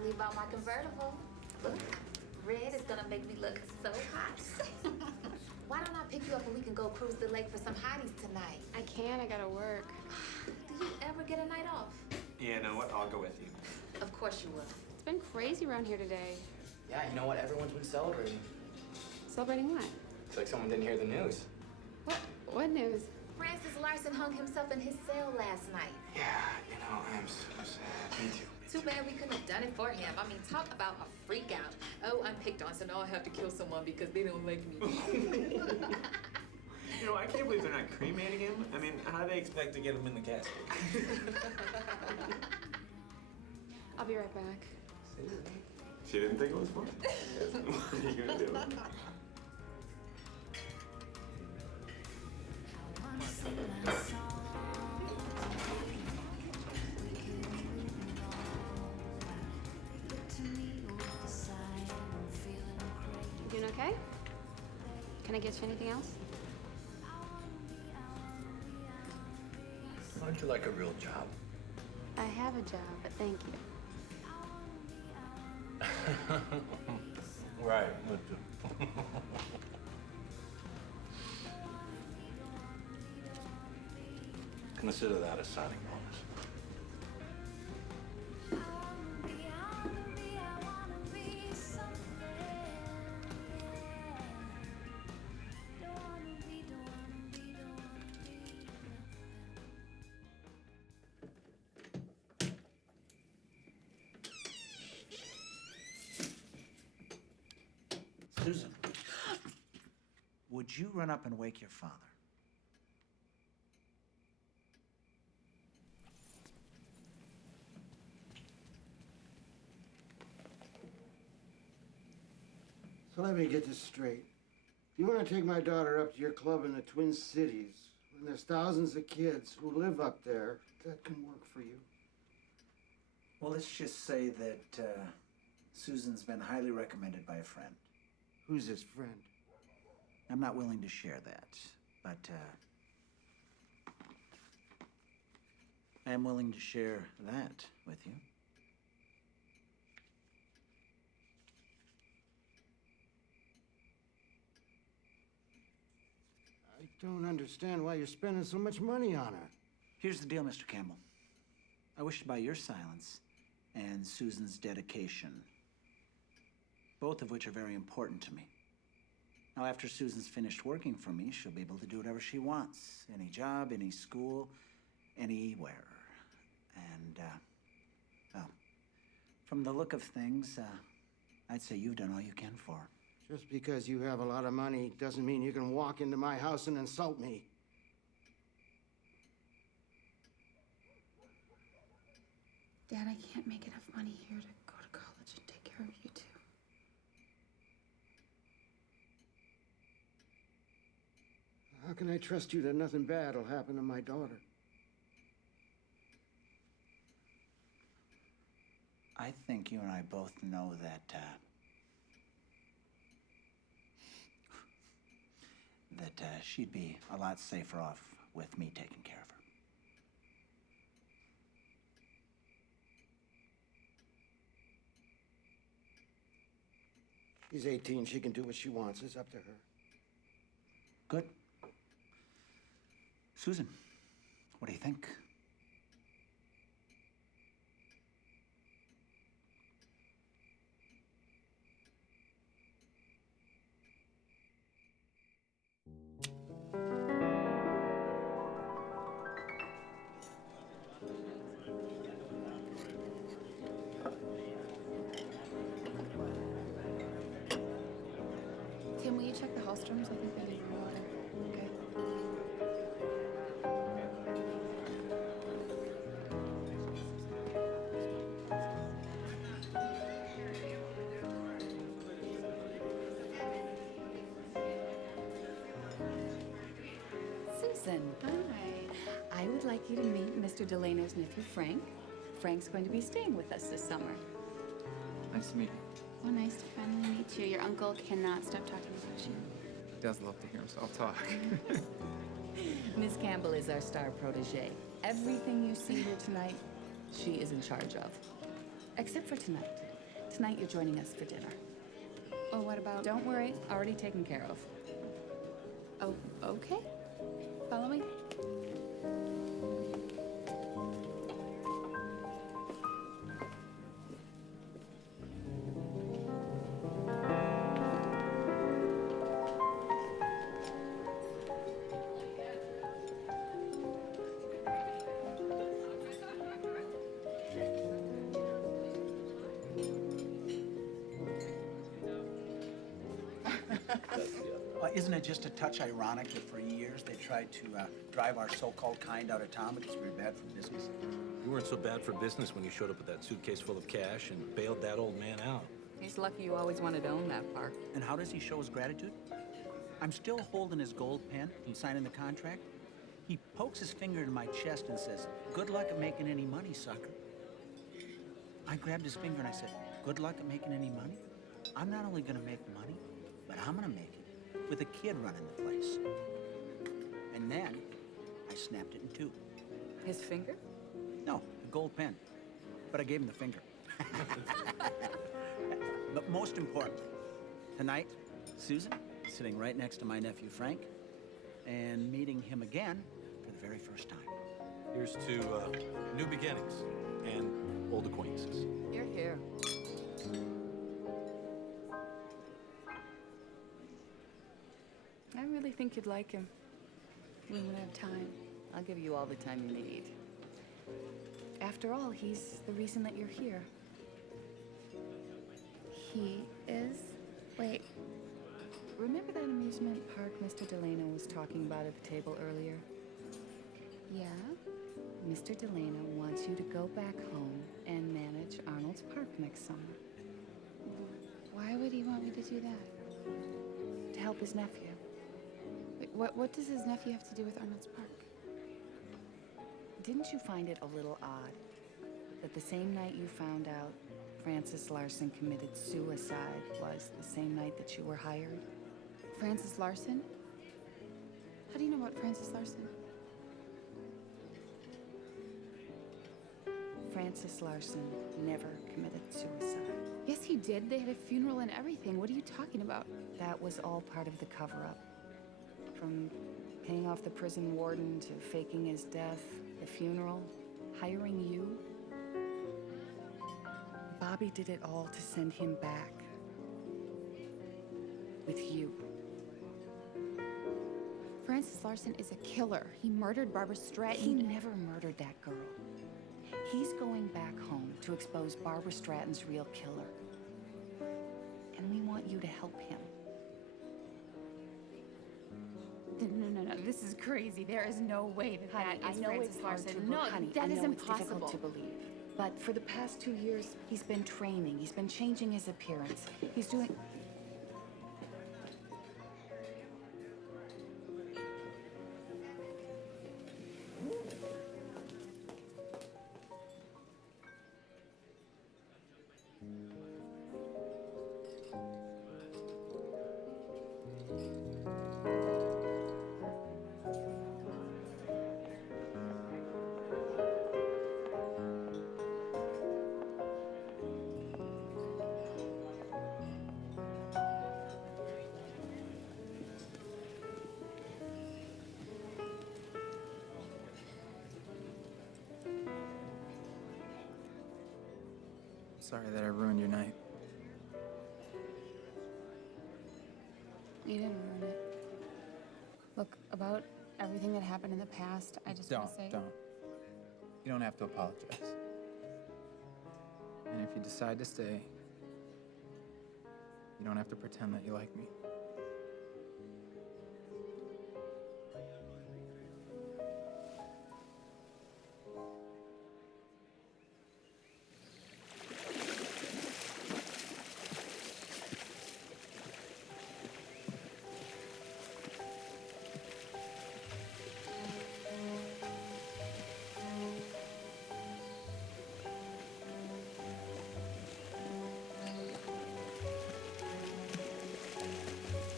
finally bought my convertible. Look, red is gonna make me look so hot. Why don't I pick you up and we can go cruise the lake for some hotties tonight? I can't, I gotta work. Do you ever get a night off? Yeah, you know what? I'll go with you. Of course you will. It's been crazy around here today. Yeah, you know what? Everyone's been celebrating. Celebrating what? It's like someone didn't hear the news. What news? Francis Larson hung himself in his cell last night. Yeah, you know, I am so sad. Me too. Too bad we couldn't have done it for him. I mean, talk about a freak out. Oh, I'm picked on, so now I have to kill someone because they don't like me. You know, I can't believe they're not cremating him. I mean, how do they expect to get him in the casket? I'll be right back. She didn't think it was fun. What are you gonna do? You doing okay? Can I get you anything else? Why don't you like a real job? I have a job, but thank you. Right, would you? Consider that a signing bonus. Susan, would you run up and wake your father? So let me get this straight. You want to take my daughter up to your club in the Twin Cities when there's thousands of kids who live up there, that can work for you? Well, let's just say that Susan's been highly recommended by a friend. Who's this friend? I'm not willing to share that, but I am willing to share that with you. I don't understand why you're spending so much money on her. Here's the deal, Mr. Campbell. I wish to buy your silence and Susan's dedication, both of which are very important to me. Now, after Susan's finished working for me, she'll be able to do whatever she wants. Any job, any school, anywhere. And, well, from the look of things, I'd say you've done all you can for her. Just because you have a lot of money doesn't mean you can walk into my house and insult me. Dad, I can't make enough money here to go to college and take care of you two. How can I trust you that nothing bad will happen to my daughter? I think you and I both know that, she'd be a lot safer off with me taking care of her. She's 18. She can do what she wants. It's up to her. Good. Susan, what do you think? Tim, will you check the Hallstroms? I think they need more water. Okay. Susan. Hi. I would like you to meet Mr. Delano's nephew, Frank. Frank's going to be staying with us this summer. Nice to meet you. Oh, nice to finally meet you. Your uncle cannot stop talking about you. He does love to hear himself talk. Miss Campbell is our star protege. Everything you see here tonight, she is in charge of. Except for tonight. Tonight you're joining us for dinner. Oh, what about... Don't worry, already taken care of. Oh, okay. Follow me. Isn't it just a touch ironic that for years they tried to drive our so-called kind out of town because we were bad for business? You weren't so bad for business when you showed up with that suitcase full of cash and bailed that old man out. He's lucky you always wanted to own that park. And how does he show his gratitude? I'm still holding his gold pen from signing the contract. He pokes his finger in my chest and says, "Good luck at making any money, sucker." I grabbed his finger and I said, "Good luck at making any money? I'm not only gonna make money, but I'm gonna make it with a kid running the place." And then I snapped it in two. His finger? No, the gold pen. But I gave him the finger. But most important, tonight, Susan is sitting right next to my nephew Frank and meeting him again for the very first time. Here's to new beginnings and old acquaintances. You're here. I really think you'd like him. We would have time. I'll give you all the time you need. After all, he's the reason that you're here. He is? Wait. Remember that amusement park Mr. Delano was talking about at the table earlier? Yeah? Mr. Delano wants you to go back home and manage Arnold's park next summer. Why would he want me to do that? To help his nephew. Wait, what does his nephew have to do with Arnold's park? Didn't you find it a little odd that the same night you found out Francis Larson committed suicide was the same night that you were hired? Francis Larson? How do you know about Francis Larson? Francis Larson never committed suicide. Yes, he did. They had a funeral and everything. What are you talking about? That was all part of the cover-up. From paying off the prison warden to faking his death, the funeral, hiring you. Bobby did it all to send him back. With you. Francis Larson is a killer. He murdered Barbara Stratton. He never murdered that girl. He's going back home to expose Barbara Stratton's real killer. And we want you to help him. No. This is crazy. There is no way that Honey, that is I know Francis it's hard Larson. to No, honey, that I is know impossible. It's difficult to believe. But for the past 2 years, he's been training. He's been changing his appearance. He's doing... Sorry that I ruined your night. You didn't ruin it. Look, about everything that happened in the past, I just want to say... Don't. You don't have to apologize. And if you decide to stay, you don't have to pretend that you like me.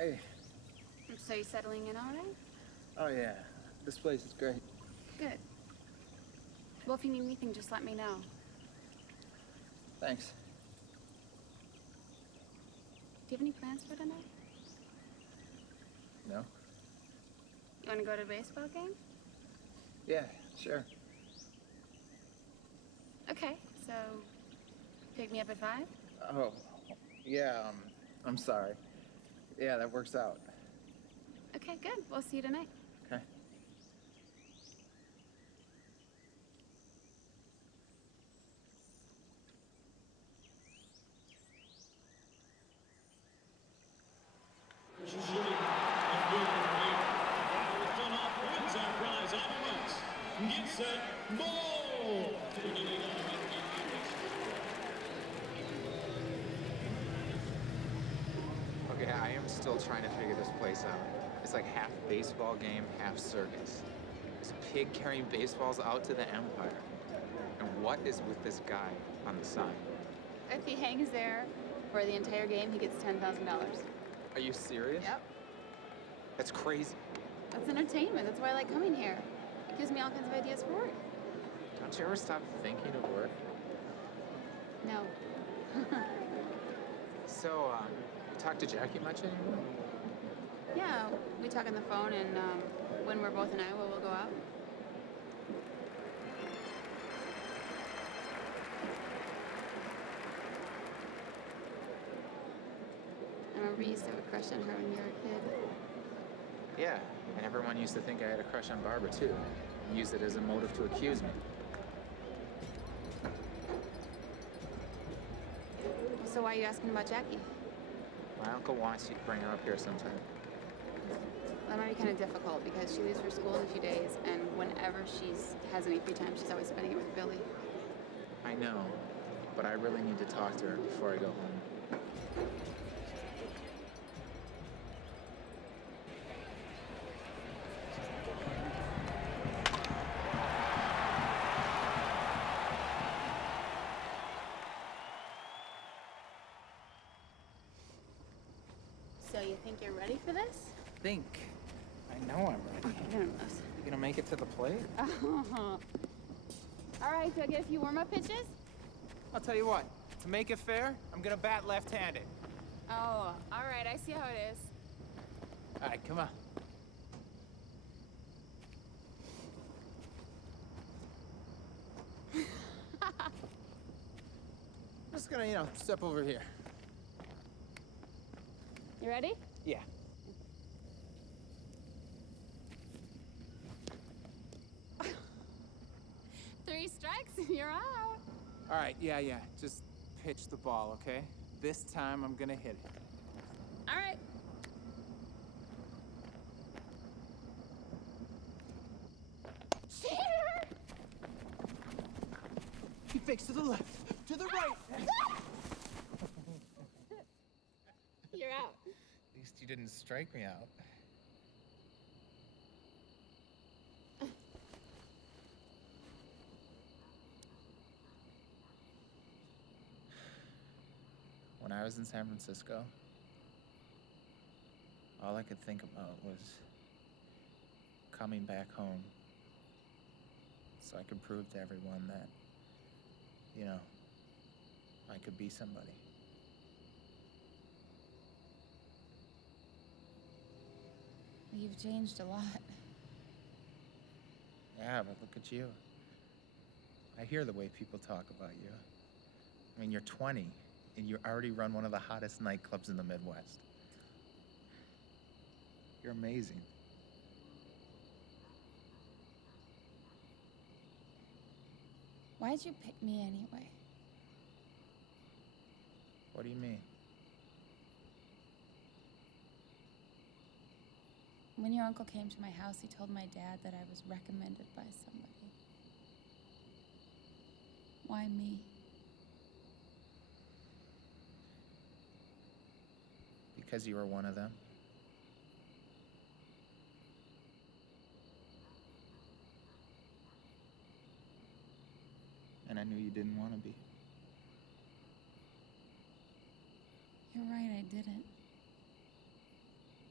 Hey. So you settling in all right? Oh, yeah. This place is great. Good. Well, if you need anything, just let me know. Thanks. Do you have any plans for tonight? No? You want to go to a baseball game? Yeah, sure. Okay, so pick me up at 5? Oh, yeah, I'm sorry. Yeah, that works out. Okay, good. We'll see you tonight. Okay. Get set, ball! Okay, I am still trying to figure this place out. It's like half baseball game, half circus. This pig carrying baseballs out to the Empire. And what is with this guy on the sign? If he hangs there for the entire game, he gets $10,000. Are you serious? Yep. That's crazy. That's entertainment. That's why I like coming here. It gives me all kinds of ideas for work. Don't you ever stop thinking of work? No. So, you talk to Jackie much anymore? Yeah, we talk on the phone, and when we're both in Iowa, we'll go out. I remember you used to have a crush on her when you were a kid. Yeah, and everyone used to think I had a crush on Barbara, too. And used it as a motive to accuse me. So why are you asking about Jackie? My uncle wants you to bring her up here sometime. That might be kind of difficult because she leaves for school in a few days, and whenever she has any free time, she's always spending it with Billy. I know, but I really need to talk to her before I go home. So you think you're ready for this? Think. I know I'm ready. Goodness. You gonna make it to the plate? All right, do I get a few warm-up pitches? I'll tell you what. To make it fair, I'm gonna bat left-handed. Oh, all right, I see how it is. All right, come on. Just gonna, step over here. You ready? Yeah. Three strikes and you're out. All right, yeah. Just pitch the ball, okay? This time I'm gonna hit it. All right. Cheater! He fakes to the left, to the right. You're out. At least you didn't strike me out. When I was in San Francisco, all I could think about was coming back home so I could prove to everyone that, I could be somebody. You've changed a lot. Yeah, but look at you. I hear the way people talk about you. I mean, you're 20, and you already run one of the hottest nightclubs in the Midwest. You're amazing. Why'd you pick me anyway? What do you mean? When your uncle came to my house, he told my dad that I was recommended by somebody. Why me? Because you were one of them. And I knew you didn't want to be. You're right, I didn't.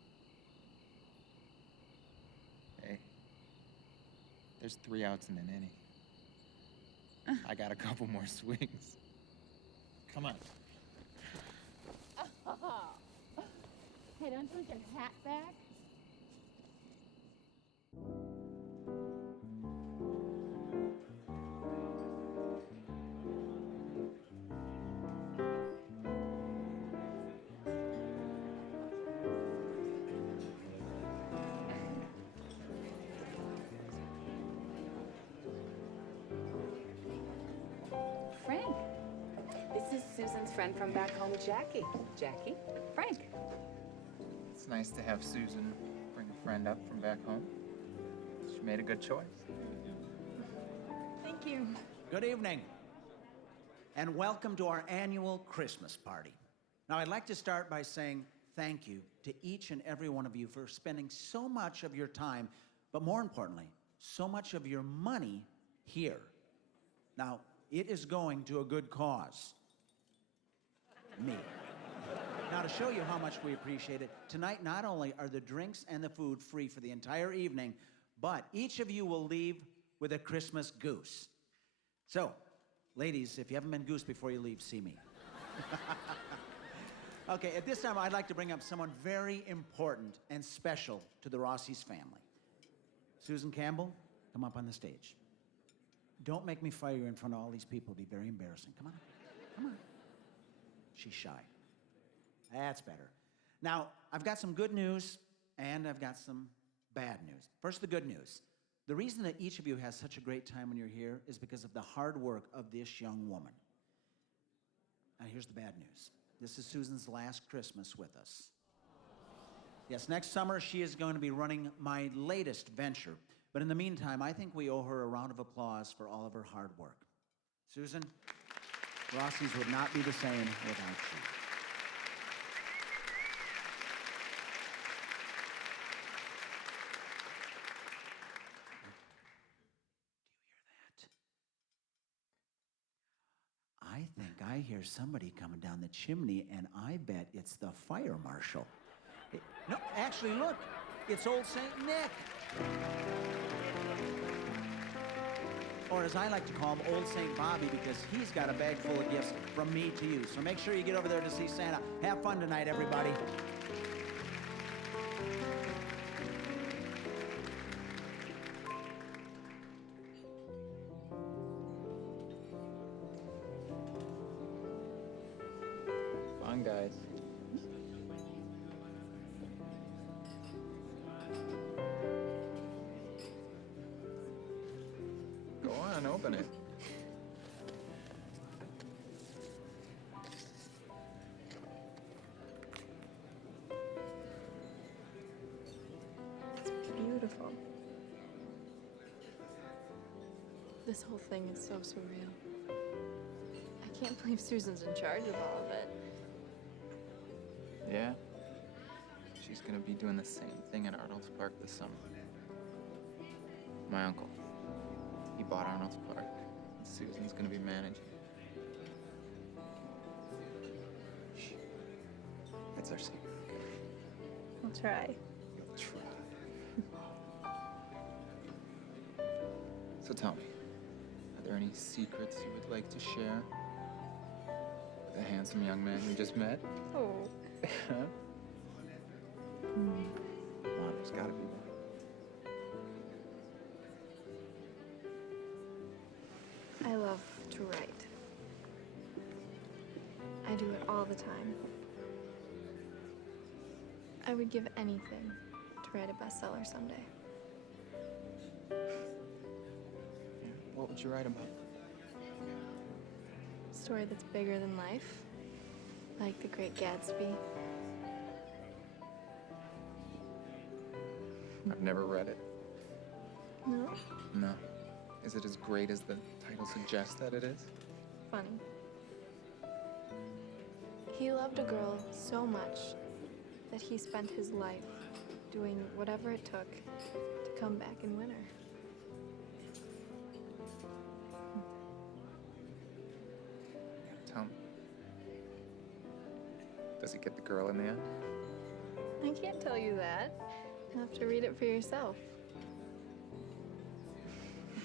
There's 3 outs in an inning. I got a couple more swings. Come on. Hey, don't you want your hat back? Frank, this is Susan's friend from back home, Jackie. Jackie, Frank. It's nice to have Susan bring a friend up from back home. She made a good choice. Thank you. Good evening, and welcome to our annual Christmas party. Now, I'd like to start by saying thank you to each and every one of you for spending so much of your time, but more importantly, so much of your money here. Now, it is going to a good cause. Me. Now, to show you how much we appreciate it, tonight not only are the drinks and the food free for the entire evening, but each of you will leave with a Christmas goose. So, ladies, if you haven't been goose before you leave, see me. Okay, at this time, I'd like to bring up someone very important and special to the Rossi's family. Susan Campbell, come up on the stage. Don't make me fire you in front of all these people. It'd be very embarrassing. Come on, come on. She's shy. That's better. Now, I've got some good news, and I've got some bad news. First, the good news. The reason that each of you has such a great time when you're here is because of the hard work of this young woman. Now, here's the bad news. This is Susan's last Christmas with us. Yes, next summer, she is going to be running my latest venture. But in the meantime, I think we owe her a round of applause for all of her hard work. Susan, Rossi's would not be the same without you. I think I hear somebody coming down the chimney, and I bet it's the fire marshal. No, actually, look, it's old St. Nick. Or as I like to call him, old St. Bobby, because he's got a bag full of gifts from me to you. So make sure you get over there to see Santa. Have fun tonight, everybody. Fun, guys. Go on, open it. It's beautiful. This whole thing is so surreal. I can't believe Susan's in charge of all of it. Yeah. She's gonna be doing the same thing at Arnold's Park this summer. My uncle, he bought Arnold's Park, and Susan's gonna be managing. Shh. That's our secret, okay? I'll try. You'll try. So tell me, are there any secrets you would like to share with the handsome young man you just met? Oh. Huh? Come on, there's gotta be more. I love to write. I do it all the time. I would give anything to write a bestseller someday. What would you write about? A story that's bigger than life, like The Great Gatsby. I've never read it. No? No. Is it as great as the title suggests that it is? Funny. He loved a girl so much that he spent his life doing whatever it took to come back and win her. Tell me. Does he get the girl in the end? I can't tell you that. You'll have to read it for yourself.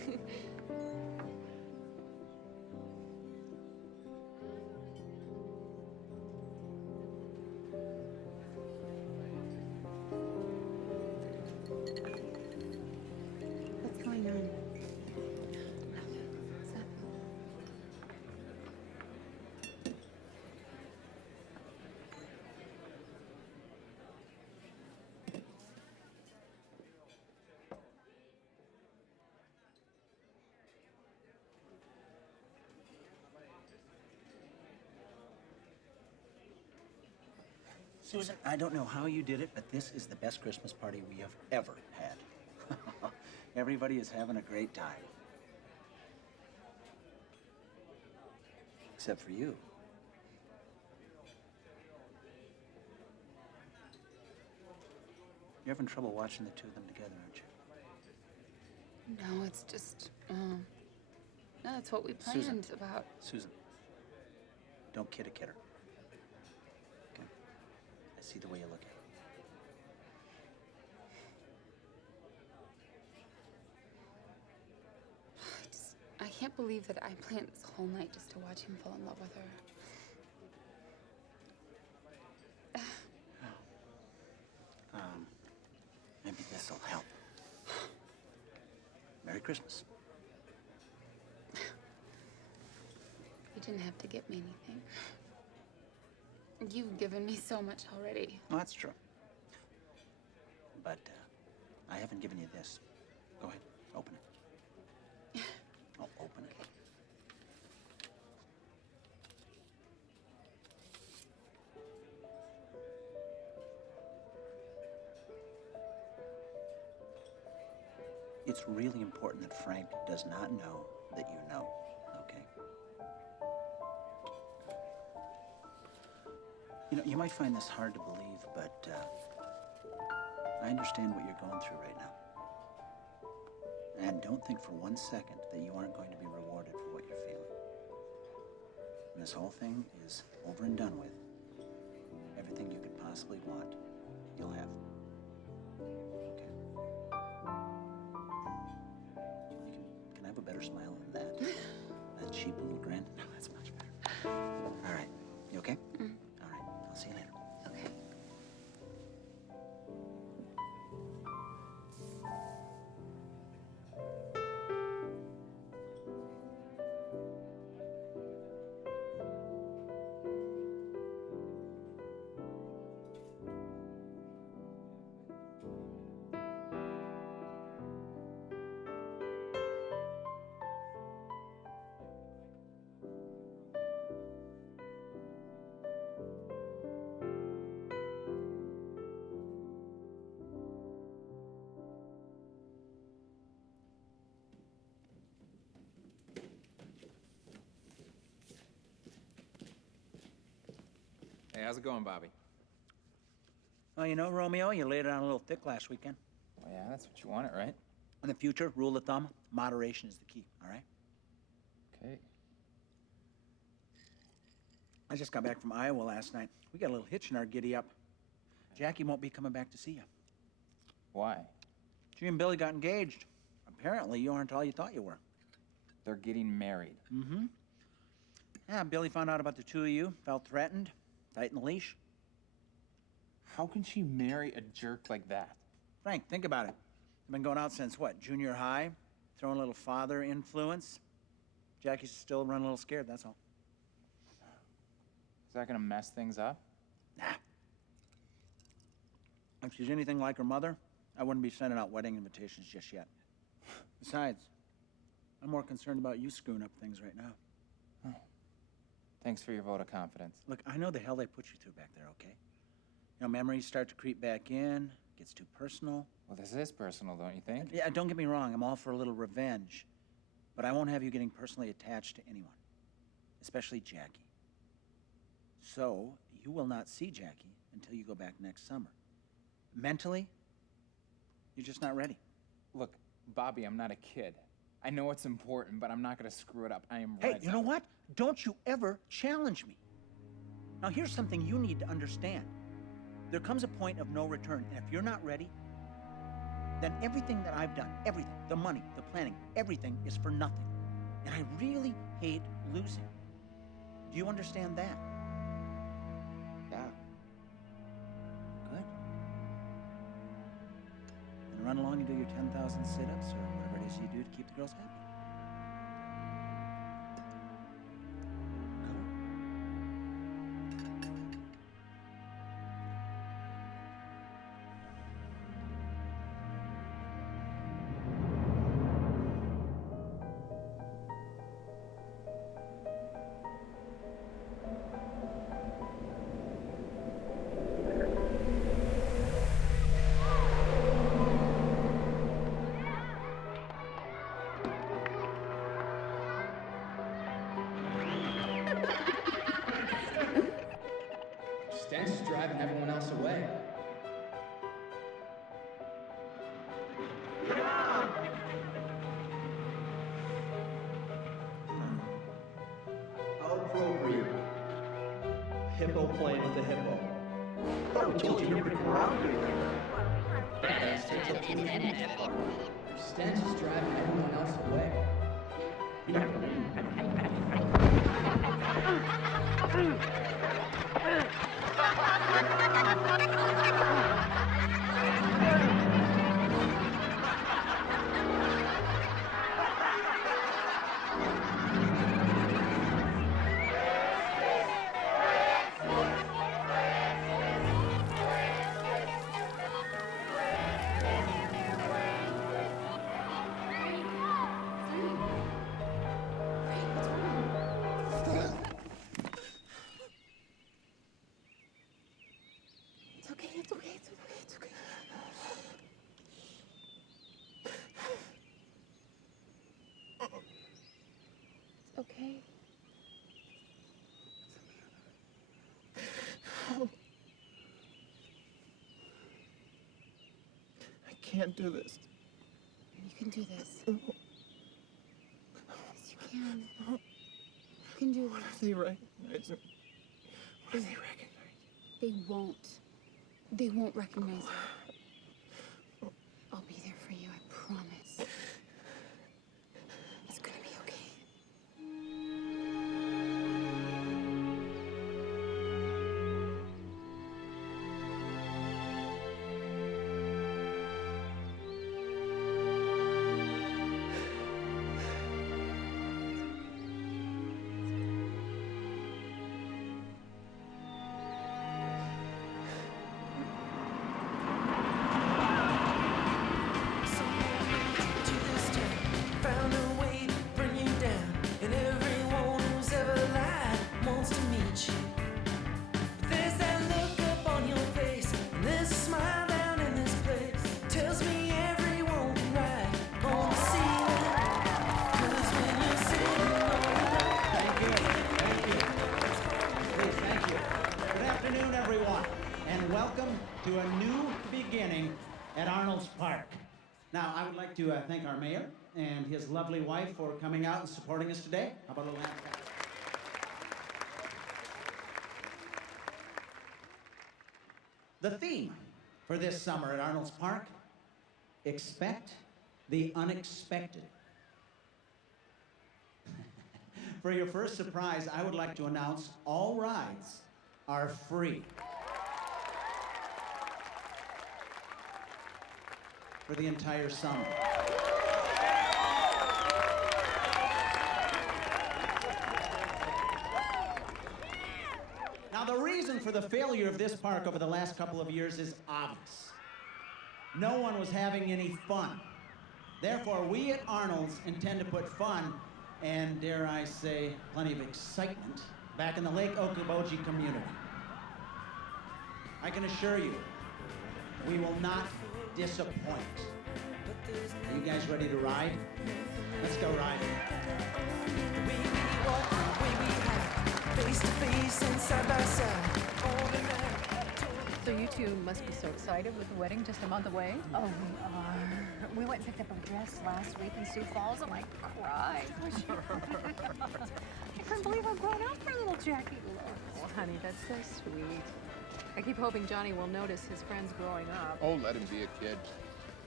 What's going on? Susan, I don't know how you did it, but this is the best Christmas party we have ever had. Everybody is having a great time. Except for you. You're having trouble watching the two of them together, aren't you? No, it's just, no, that's what we planned Susan. about. Susan, don't kid a kidder. Okay? I see the way you look at it. I can't believe that I planned this whole night just to watch him fall in love with her. Maybe this'll help. Merry Christmas. You didn't have to get me anything. You've given me so much already. Well, that's true. But I haven't given you this. Go ahead, open it. Oh, open it. It's really important that Frank does not know that you know, okay? You know, you might find this hard to believe, but I understand what you're going through right now. And don't think for 1 second that you aren't going to be rewarded for what you're feeling. When this whole thing is over and done with, everything you could possibly want, you'll have. Okay? Can I have a better smile than that? That cheap little grin? No, that's much better. All right. You okay? All right. I'll see you later. Okay. Hey, how's it going, Bobby? Well, you know, Romeo, you laid it on a little thick last weekend. Well, yeah, that's what you wanted, right? In the future, rule of thumb, moderation is the key, all right? Okay. I just got back from Iowa last night. We got a little hitch in our giddy-up. Jackie won't be coming back to see you. Why? She and Billy got engaged. Apparently, you aren't all you thought you were. They're getting married. Mm-hmm. Yeah, Billy found out about the two of you, felt threatened, tightened the leash. How can she marry a jerk like that? Frank, think about it. I've been going out since, what, junior high? Throwing a little father influence. Jackie's still running a little scared, that's all. Is that gonna mess things up? Nah. If she's anything like her mother, I wouldn't be sending out wedding invitations just yet. Besides, I'm more concerned about you screwing up things right now. Oh. Thanks for your vote of confidence. Look, I know the hell they put you through back there, okay? You know, memories start to creep back in, gets too personal. Well, this is personal, don't you think? Yeah, don't get me wrong, I'm all for a little revenge. But I won't have you getting personally attached to anyone, especially Jackie. So, you will not see Jackie until you go back next summer. Mentally, you're just not ready. Look, Bobby, I'm not a kid. I know it's important, but I'm not gonna screw it up. I am ready. Hey, you know what? Don't you ever challenge me. Now, here's something you need to understand. There comes a point of no return, and if you're not ready, then everything that I've done, everything, the money, the planning, everything is for nothing. And I really hate losing. Do you understand that? Yeah. Good. Then run along and do your 10,000 sit-ups or whatever it is you do to keep the girls happy. Stench is driving everyone else away. How appropriate. Hippo playing with a hippo. Oh, told you never come around Stench is driving everyone else away. Okay. I can't do this. You can do this. Yes, you can. You can do What this. if they recognize him? What if they recognize him? They won't. They won't recognize you. I'll be there for you, I promise. It's gonna be okay. Found a way to bring you down, and everyone who's ever lied wants to meet you. But there's that look up on your face, and there's a smile down in this place. Tells me everyone can ride on the ceiling. 'Cause when you're sitting on the Thank you. Please, thank you. Good afternoon, everyone, and welcome to a new beginning at Arnold's Park. Now, I would like to thank our mayor and his lovely wife for coming out and supporting us today. How about a little hand clap? The theme for this summer at Arnold's Park, expect the unexpected. For your first surprise, I would like to announce all rides are free. For the entire summer. Now, the reason for the failure of this park over the last couple of years is obvious. No one was having any fun. Therefore, we at Arnold's intend to put fun and, dare I say, plenty of excitement back in the Lake Okoboji community. I can assure you, we will not disappoint. Are you guys ready to ride? Let's go riding. face to face and side by side. So you two must be so excited with the wedding just a month away? Oh, we are. We went and picked up a dress last week in Sioux Falls and I cried. I couldn't believe how grown up our little Jackie looks. Oh, honey, that's so sweet. I keep hoping Johnny will notice his friends growing up. Oh, let him be a kid.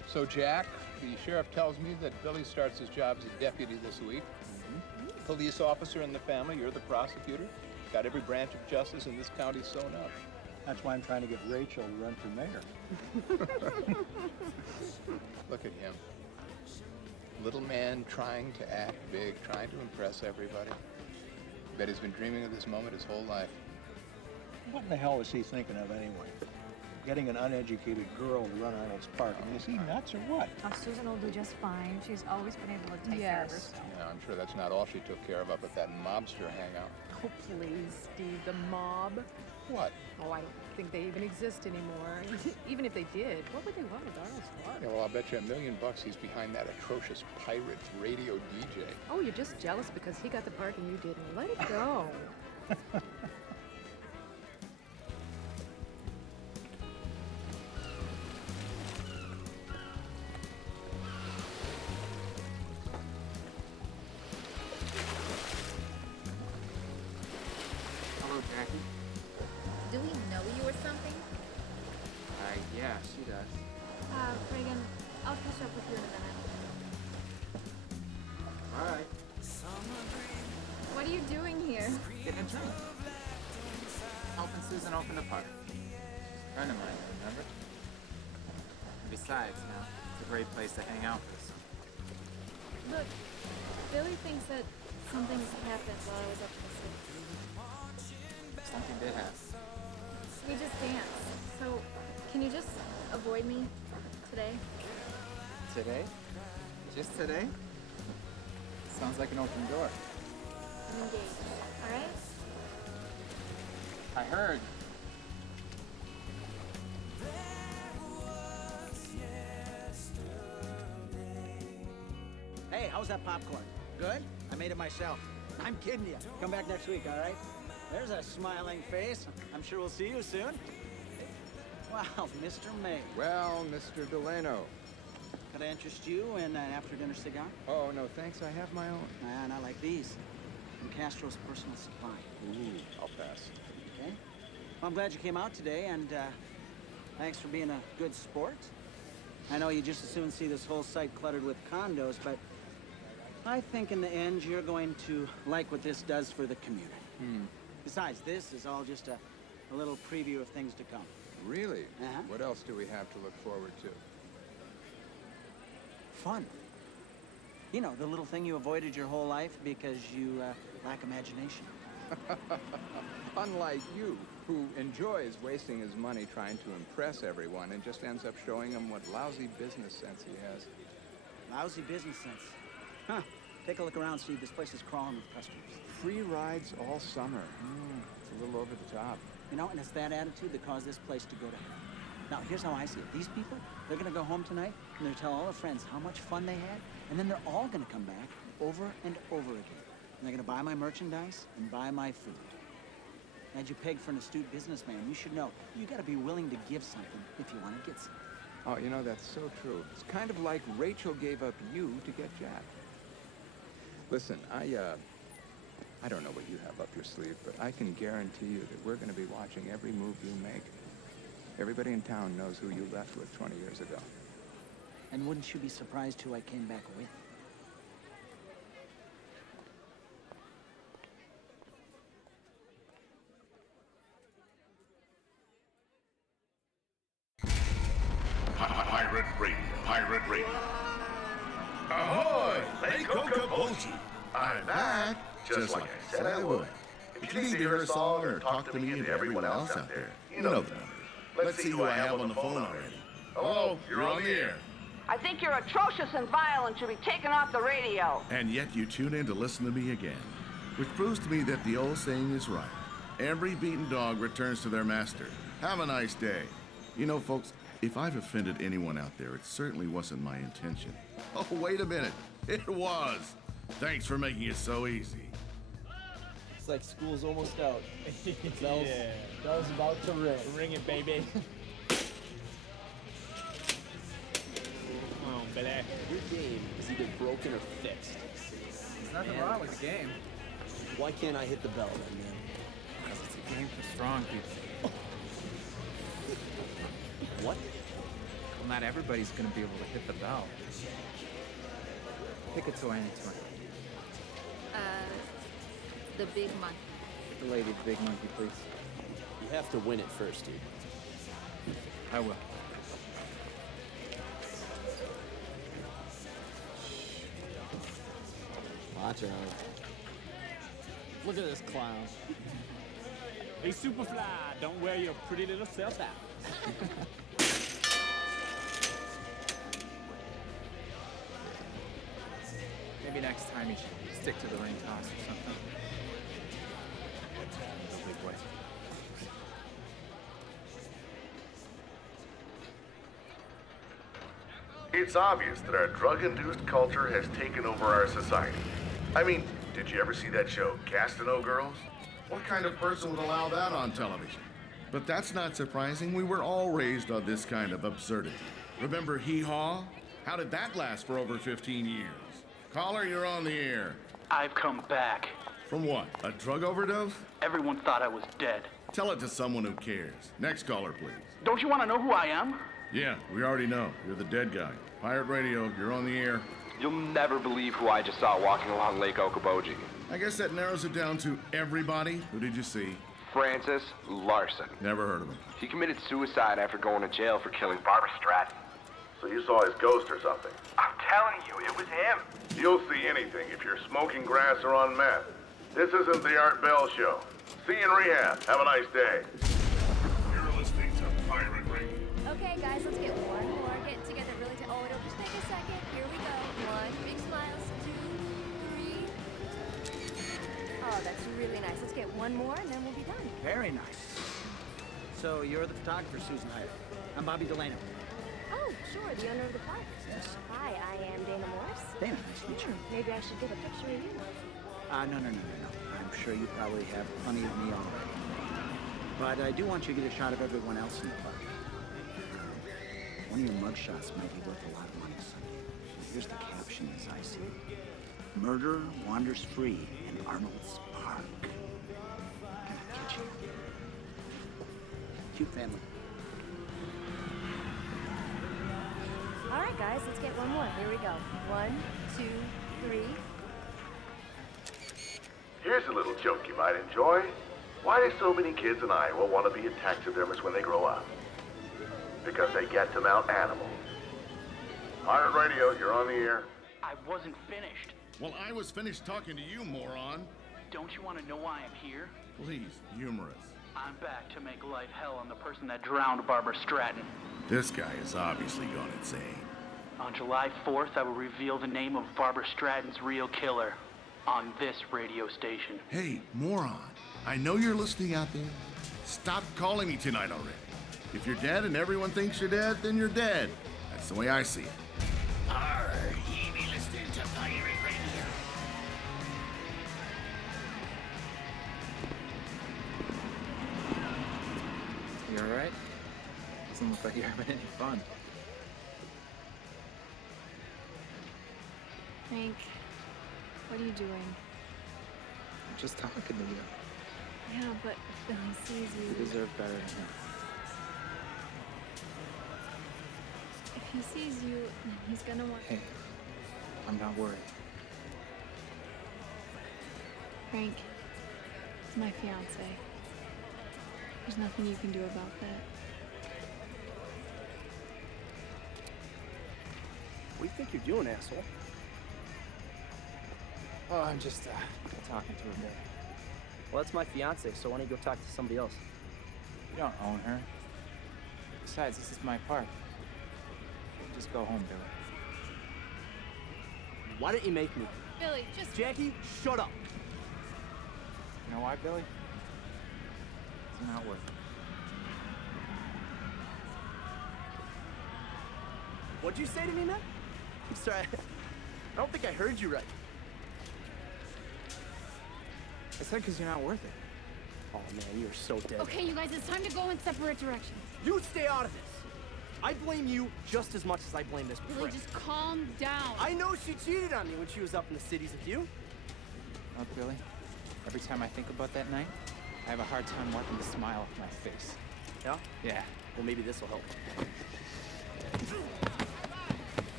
So, Jack, the sheriff tells me that Billy starts his job as a deputy this week. Police officer in the family, you're the prosecutor. Got every branch of justice in this county sewn up. That's why I'm trying to get Rachel to run for mayor. Look at him. Little man trying to act big, trying to impress everybody. Bet he's been dreaming of this moment his whole life. What in the hell was he thinking of anyway? Getting an uneducated girl to run Arnold's park. I mean, is he nuts or what? Oh, Susan will do just fine. She's always been able to take care of herself. Yeah, I'm sure that's not all she took care of up at that mobster hangout. Oh, please, Steve, the mob. What? Oh, I don't think they even exist anymore. Even if they did, what would they want with Arnold's park? Yeah, well, I'll bet you $1 million he's behind that atrocious pirate radio DJ. Oh, you're just jealous because he got the park and you didn't. Let it go. Hello, Jackie. Do we know you or something? Yeah, she does. Reagan, I'll catch up with you in a minute. All right. What are you doing here? Getting a drink. Helping Susan open the park. Friend of mine, remember? And besides, you know, it's a great place to hang out for the summer. Look, Billy thinks that something's happened while I was up in the city. Something did happen. We just danced. So, can you just avoid me today? Today? Just today? Sounds like an open door. I'm engaged, all right? I heard. Hey, how's that popcorn? Good? I made it myself. I'm kidding you. Come back next week, all right? There's a smiling face. I'm sure we'll see you soon. Wow, Mr. May. Well, Mr. Delano. Could I interest you in an after-dinner cigar? Oh, no, thanks. I have my own. And I like these. From Castro's personal supply. Ooh, I'll pass. Okay. Well, I'm glad you came out today, and thanks for being a good sport. I know you just as soon see this whole site cluttered with condos, but I think in the end you're going to like what this does for the community. Besides, this is all just a little preview of things to come. Really? Uh-huh. What else do we have to look forward to? Fun. You know, the little thing you avoided your whole life because you lack imagination. Unlike you, who enjoys wasting his money trying to impress everyone and just ends up showing them what lousy business sense he has. Lousy business sense. Huh. Take a look around, Steve. This place is crawling with customers. Free rides all summer. It's a little over the top. You know, and it's that attitude that caused this place to go to hell. Now, here's how I see it. These people, they're gonna go home tonight, and they'll tell all their friends how much fun they had, and then they're all gonna come back over and over again. And they're gonna buy my merchandise and buy my food. As you peg for an astute businessman, you should know, you gotta be willing to give something if you wanna get something. Oh, you know, that's so true. It's kind of like Rachel gave up you to get Jack. Listen, I don't know what you have up your sleeve, but I can guarantee you that we're going to be watching every move you make. Everybody in town knows who you left with 20 years ago. And wouldn't you be surprised who I came back with? Pirate Radio. Ahoy! Lake Coca-Boji! I'm back, just like I said I would. If you need to hear a song or talk to me and everyone else out there, you know the number. Let's see who I have on the phone already. Hello, you're on the air. I think you're atrocious and vile and should be taken off the radio. And yet you tune in to listen to me again, which proves to me that the old saying is right. Every beaten dog returns to their master. Have a nice day. You know, folks, if I've offended anyone out there, it certainly wasn't my intention. Oh, wait a minute. It was. Thanks for making it so easy. It's like school's almost out. Bell's about to ring. Ring it, baby. Oh, baby. Your game is either broken or fixed. There's nothing wrong with the game. Why can't I hit the bell then, man? Because it's a game for strong people. What? Well, not everybody's gonna be able to hit the bell. Pick a toy anytime. The big monkey. The lady, the big monkey, please. You have to win it first, dude. I will. Watch out. Look at this clown. Hey, Superfly, don't wear your pretty little self out. Maybe next time you should stick to the ring toss or something. No big way. It's obvious that our drug-induced culture has taken over our society. I mean, did you ever see that show, Castano Girls? What kind of person would allow that on television? But that's not surprising. We were all raised on this kind of absurdity. Remember Hee Haw? How did that last for over 15 years? Caller, you're on the air. I've come back. From what? A drug overdose? Everyone thought I was dead. Tell it to someone who cares. Next caller, please. Don't you want to know who I am? Yeah, we already know. You're the dead guy. Pirate Radio, you're on the air. You'll never believe who I just saw walking along Lake Okoboji. I guess that narrows it down to everybody. Who did you see? Francis Larson. Never heard of him. He committed suicide after going to jail for killing Barbara Stratton. So you saw his ghost or something? I'm telling you, it was him. You'll see anything if you're smoking grass or on meth. This isn't the Art Bell Show. See you in rehab. Have a nice day. You're listening to Pirate Radio. Okay, guys, let's get one more. Get together really to. Oh, it'll just take a second. Here we go. One, big smiles. 2, 3. Oh, that's really nice. Let's get one more, and then we'll be done. Very nice. So you're the photographer Susan hired. I'm Bobby Delano. Oh, sure, the owner of the park. Yes. Hi, I am Dana Morse. Dana, nice to meet you. Maybe I should get a picture of you. No. I'm sure you probably have plenty of me already. But I do want you to get a shot of everyone else in the park. One of your mugshots might be worth a lot of money someday. Here's the caption as I see it. Murder wanders free in Arnold's park. Can I catch you? Cute family. All right, guys, let's get one more. Here we go. 1, 2, 3. Here's a little joke you might enjoy. Why do so many kids in Iowa want to be a taxidermist when they grow up? Because they get to mount animals. Pirate Radio, you're on the air. I wasn't finished. Well, I was finished talking to you, moron. Don't you want to know why I'm here? Please, humorous. I'm back to make life hell on the person that drowned Barbara Stratton. This guy has obviously gone insane. On July 4th, I will reveal the name of Barbara Stratton's real killer on this radio station. Hey, moron. I know you're listening out there. Stop calling me tonight already. If you're dead and everyone thinks you're dead, then you're dead. That's the way I see it. Arr, ye be listening to Pirate Radio. You alright? Doesn't look like you're having any fun. Hank, what are you doing? I'm just talking to you. Yeah, but if Billy sees You you... deserve better than him. If he sees you, then he's gonna want... Hey, I'm not worried. Frank, it's my fiance. There's nothing you can do about that. What do you think you're doing, asshole? Oh, I'm just talking to her bit. Well, that's my fiance, so why don't you go talk to somebody else? You don't own her. Besides, this is my park. Just go home, Billy. Why don't you make me? Billy, just... Jackie, shut up! You know why, Billy? It's not worth it. What'd you say to me, man? I'm sorry, I don't think I heard you right. I said because you're not worth it. Oh, man, you're so dead. Okay, you guys, it's time to go in separate directions. You stay out of this. I blame you just as much as I blame this Billy, prick. just calm down. I know she cheated on me when she was up in the cities with you. Look, Billy, every time I think about that night, I have a hard time wiping the smile off my face. Yeah? Yeah. Well, maybe this will help.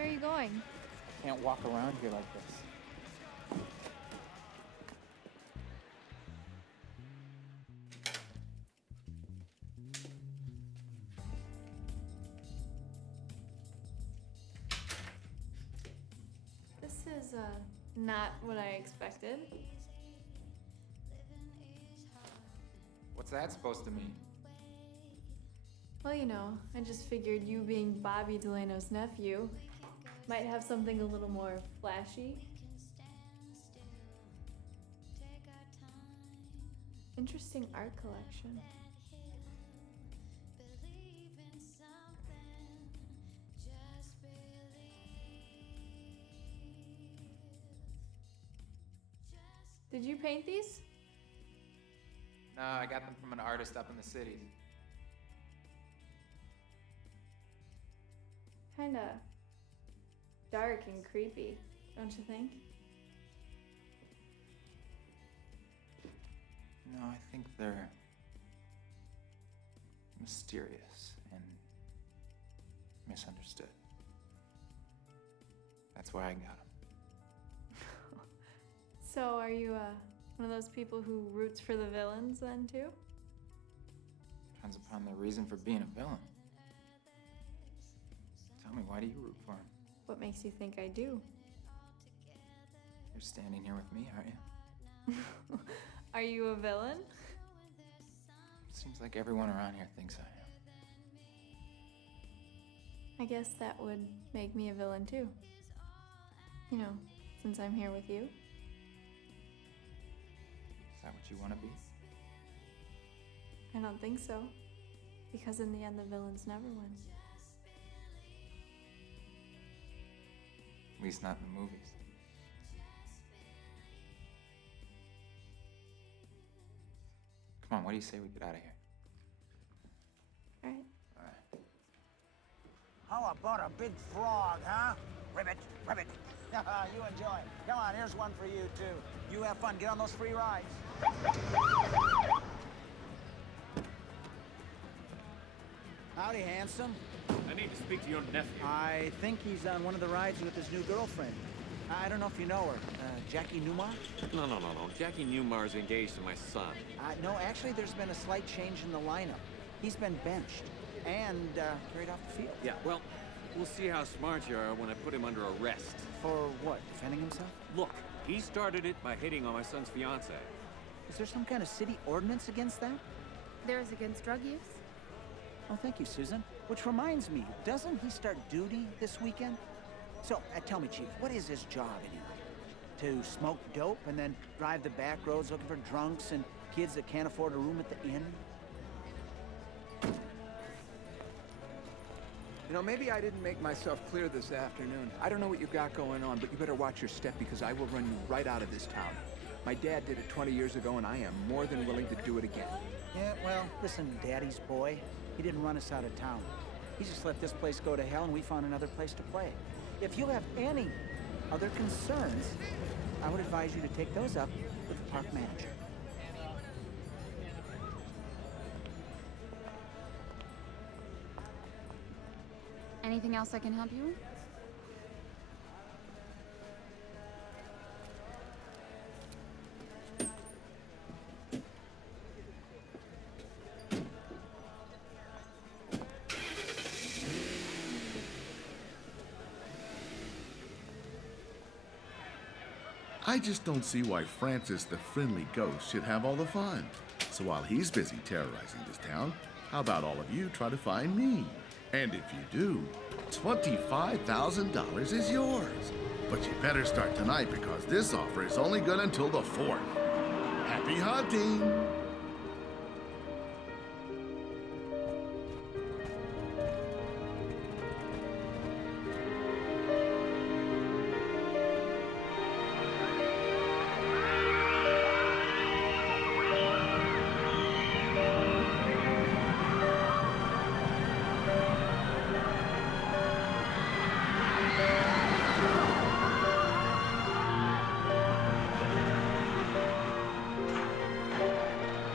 Where are you going? Can't walk around here like this. This is, not what I expected. What's that supposed to mean? Well, you know, I just figured you being Bobby Delano's nephew might have something a little more flashy. Interesting art collection. Did you paint these? No, I got them from an artist up in the city. Kinda dark and creepy, don't you think? No, I think they're mysterious and misunderstood. That's why I got them. So are you, one of those people who roots for the villains then, too? Depends upon their reason for being a villain. Tell me, why do you root for him? What makes you think I do? You're standing here with me, aren't you? Are you a villain? Seems like everyone around here thinks I am. I guess that would make me a villain, too. You know, since I'm here with you. Is that what you want to be? I don't think so. Because in the end, the villains never win. At least not in the movies. Come on, what do you say we get out of here? All right. All right. How about a big frog, huh? Ribbit, ribbit. You enjoy. Come on, here's one for you, too. You have fun. Get on those free rides. Howdy, handsome. I need to speak to your nephew. I think he's on one of the rides with his new girlfriend. I don't know if you know her. Jackie Newmar? No. Jackie Newmar's engaged to my son. No, actually, there's been a slight change in the lineup. He's been benched and carried off the field. Yeah, well, we'll see how smart you are when I put him under arrest. For what? Defending himself? Look, he started it by hitting on my son's fiancée. Is there some kind of city ordinance against that? There is against drug use? Oh, thank you, Susan. Which reminds me, doesn't he start duty this weekend? So, tell me, Chief, what is his job anyway? To smoke dope and then drive the back roads looking for drunks and kids that can't afford a room at the inn? You know, maybe I didn't make myself clear this afternoon. I don't know what you've got going on, but you better watch your step because I will run you right out of this town. My dad did it 20 years ago, and I am more than willing to do it again. Yeah, well, listen, Daddy's boy. He didn't run us out of town. He just let this place go to hell, and we found another place to play. If you have any other concerns, I would advise you to take those up with the park manager. Anything else I can help you with? I just don't see why Francis the Friendly Ghost should have all the fun. So while he's busy terrorizing this town, how about all of you try to find me? And if you do, $25,000 is yours. But you better start tonight because this offer is only good until the 4th. Happy hunting!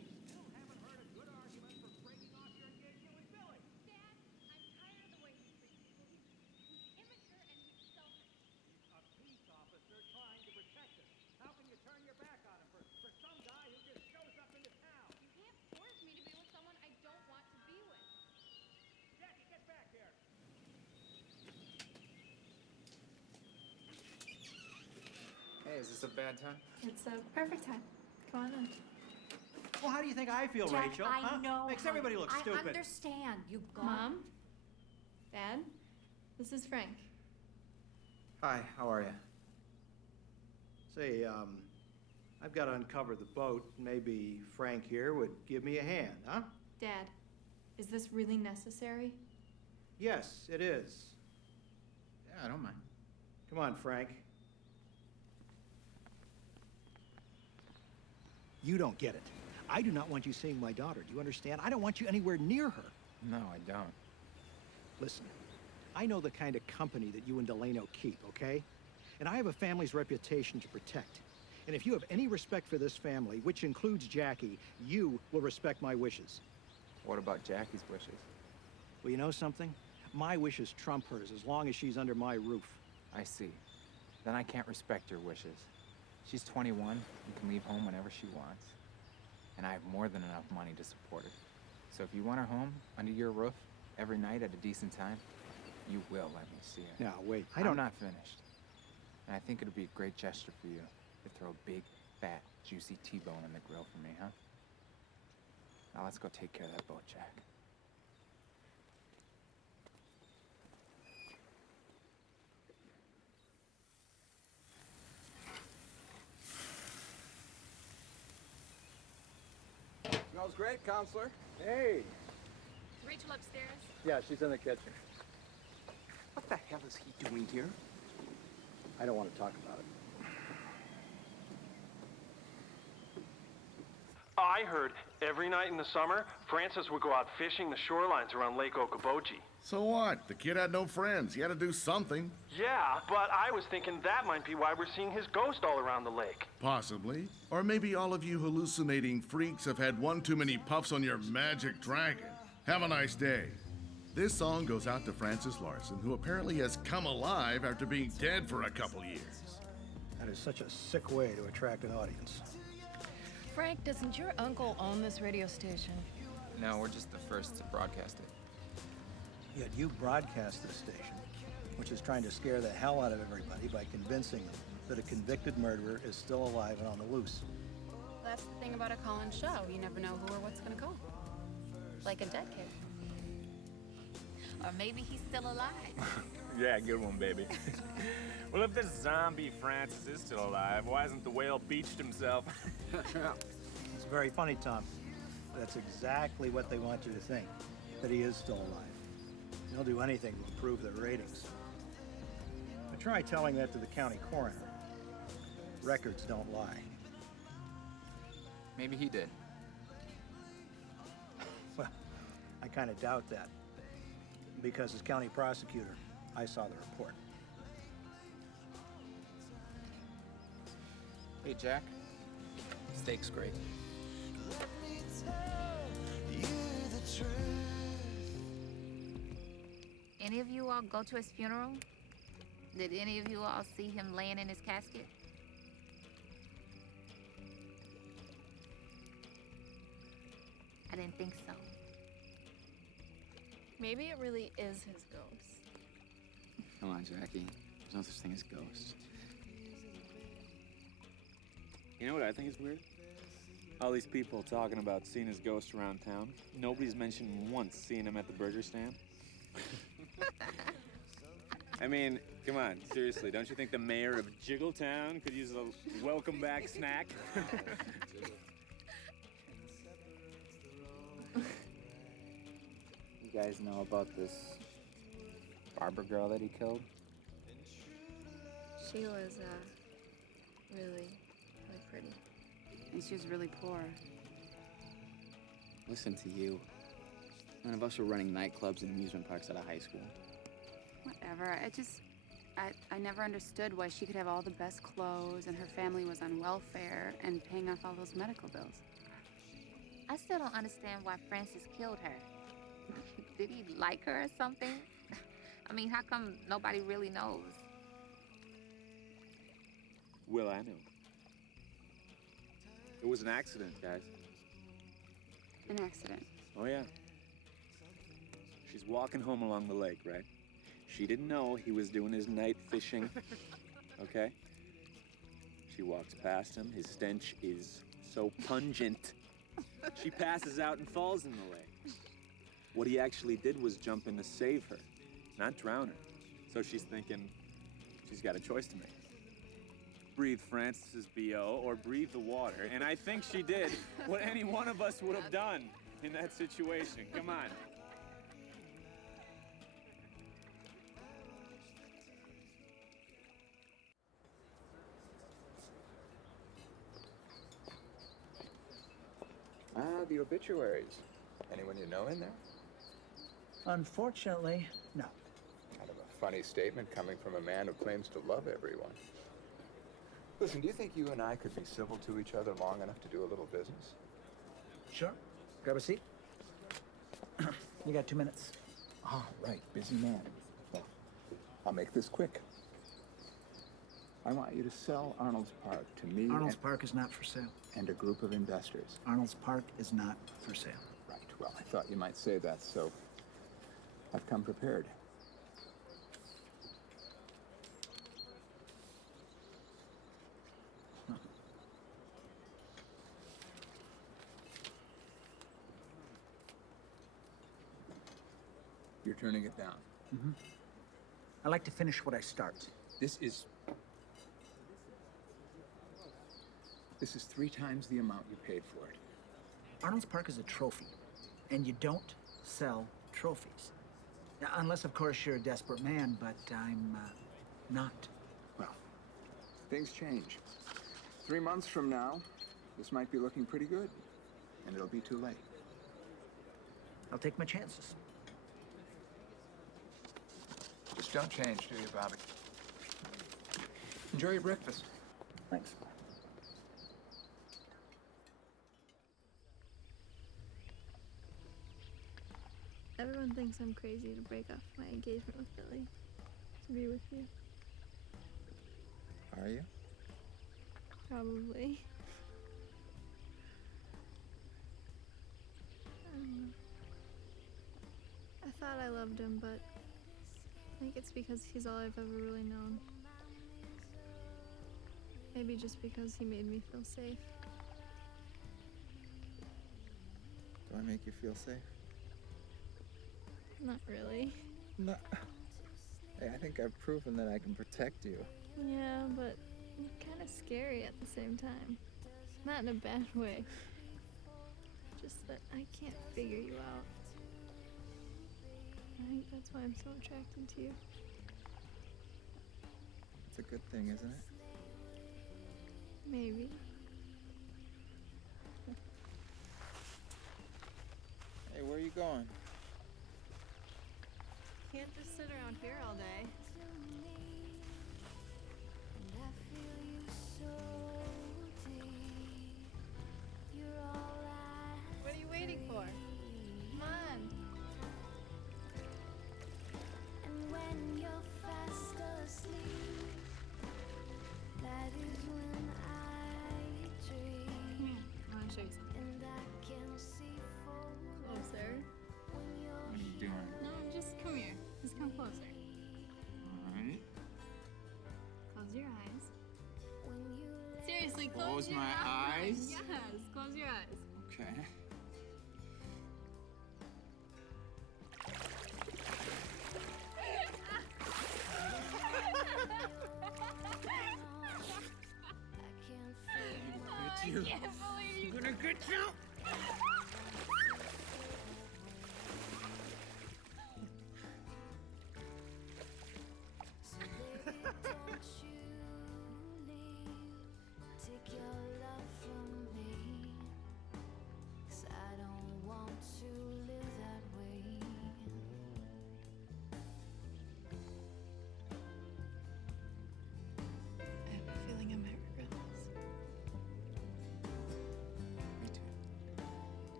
Hey, is this a bad time? It's a perfect time. Come on in. Well, how do you think I feel, Jack, Rachel? I huh? know. Makes everybody look stupid. I understand. You got. Mom? Dad? This is Frank. Hi, how are you? Say, I've got to uncover the boat. Maybe Frank here would give me a hand, huh? Dad, is this really necessary? Yes, it is. Yeah, I don't mind. Come on, Frank. You don't get it. I do not want you seeing my daughter. Do you understand? I don't want you anywhere near her. No, I don't. Listen, I know the kind of company that you and Delano keep, okay? And I have a family's reputation to protect. And if you have any respect for this family, which includes Jackie, you will respect my wishes. What about Jackie's wishes? Well, you know something? My wishes trump hers as long as she's under my roof. I see. Then I can't respect your wishes. She's 21 and can leave home whenever she wants. And I have more than enough money to support her. So if you want her home, under your roof, every night at a decent time, you will let me see her. Now, wait, I'm not finished. And I think it would be a great gesture for you to throw a big, fat, juicy T-bone in the grill for me, huh? Now let's go take care of that boat, Jack. Smells great, counselor. Hey. Is Rachel upstairs? Yeah, she's in the kitchen. What the hell is he doing here? I don't want to talk about it. I heard every night in the summer, Francis would go out fishing the shorelines around Lake Okoboji. So what? The kid had no friends. He had to do something. Yeah, but I was thinking that might be why we're seeing his ghost all around the lake. Possibly. Or maybe all of you hallucinating freaks have had one too many puffs on your magic dragon. Have a nice day. This song goes out to Francis Larson, who apparently has come alive after being dead for a couple years. That is such a sick way to attract an audience. Frank, doesn't your uncle own this radio station? No, we're just the first to broadcast it. Yet you broadcast this station, which is trying to scare the hell out of everybody by convincing them that a convicted murderer is still alive and on the loose. That's the thing about a call-in show. You never know who or what's gonna call. Like a dead kid. Or maybe he's still alive. Yeah, good one, baby. Well, if this zombie Francis is still alive, why hasn't the whale beached himself? It's very funny, Tom. That's exactly what they want you to think, that he is still alive. They'll do anything to improve their ratings. But try telling that to the county coroner. Records don't lie. Maybe he did. Well, I kind of doubt that. Because as county prosecutor, I saw the report. Hey, Jack. Steak's great. Any of you all go to his funeral? Did any of you all see him laying in his casket? I didn't think so. Maybe it really is his ghost. Come on, Jackie. There's no such thing as ghosts. You know what I think is weird? All these people talking about seeing his ghost around town. Nobody's mentioned once seeing him at the burger stand. I mean, come on, seriously, don't you think the mayor of Jiggletown could use a welcome back snack? You guys know about this barber girl that he killed? She was, really pretty. And she was really poor. Listen to you. None of us were running nightclubs and amusement parks out of high school. Whatever. I never understood why she could have all the best clothes and her family was on welfare and paying off all those medical bills. I still don't understand why Francis killed her. Did he like her or something? I mean, how come nobody really knows? Well, I know. It was an accident, guys. An accident. Oh, yeah. She's walking home along the lake, right? She didn't know he was doing his night fishing, okay? She walks past him. His stench is so pungent. She passes out and falls in the lake. What he actually did was jump in to save her, not drown her. So she's thinking she's got a choice to make. Breathe Francis's BO or breathe the water. And I think she did what any one of us would have done in that situation. Come on. Ah, the obituaries. Anyone you know in there? Unfortunately, no. Kind of a funny statement coming from a man who claims to love everyone. Listen, do you think you and I could be civil to each other long enough to do a little business? Sure. Grab a seat. You got 2 minutes. Ah, right. Busy man. Well, I'll make this quick. I want you to sell Arnold's Park to me. Arnold's Park is not for sale. And a group of investors. Arnold's Park is not for sale. Right. Well, I thought you might say that, so I've come prepared. You're turning it down. Mm-hmm. I like to finish what I start. This is 3 times the amount you paid for it. Arnold's Park is a trophy, and you don't sell trophies. Now, unless, of course, you're a desperate man, but I'm not. Well, things change. 3 months from now, this might be looking pretty good, and it'll be too late. I'll take my chances. Just don't change, do you, Bobby? Enjoy your breakfast. Thanks. Everyone thinks I'm crazy to break off my engagement with Billy, to be with you. Are you? Probably. I don't know. I thought I loved him, but I think it's because he's all I've ever really known. Maybe just because he made me feel safe. Do I make you feel safe? Not really. No. Hey, I think I've proven that I can protect you. Yeah, but you're kind of scary at the same time. Not in a bad way. Just that I can't figure you out. I think that's why I'm so attracted to you. It's a good thing, isn't it? Maybe. Hey, where are you going? Can't just sit around here all day. What are you waiting for? Come on. And when you're fast asleep, that is when I dream. Come here. I want to show you something. And I can see Closer. What are you doing? No, just come here. Just come closer. Alright. Close your eyes. Seriously, Close my eyes? Yes, close your eyes. Okay. I you. can't believe you. I'm gonna get you. So baby, don't you leave. Take your love from me. 'Cause I don't want to live that way. I have a feeling I might regret this. Me too.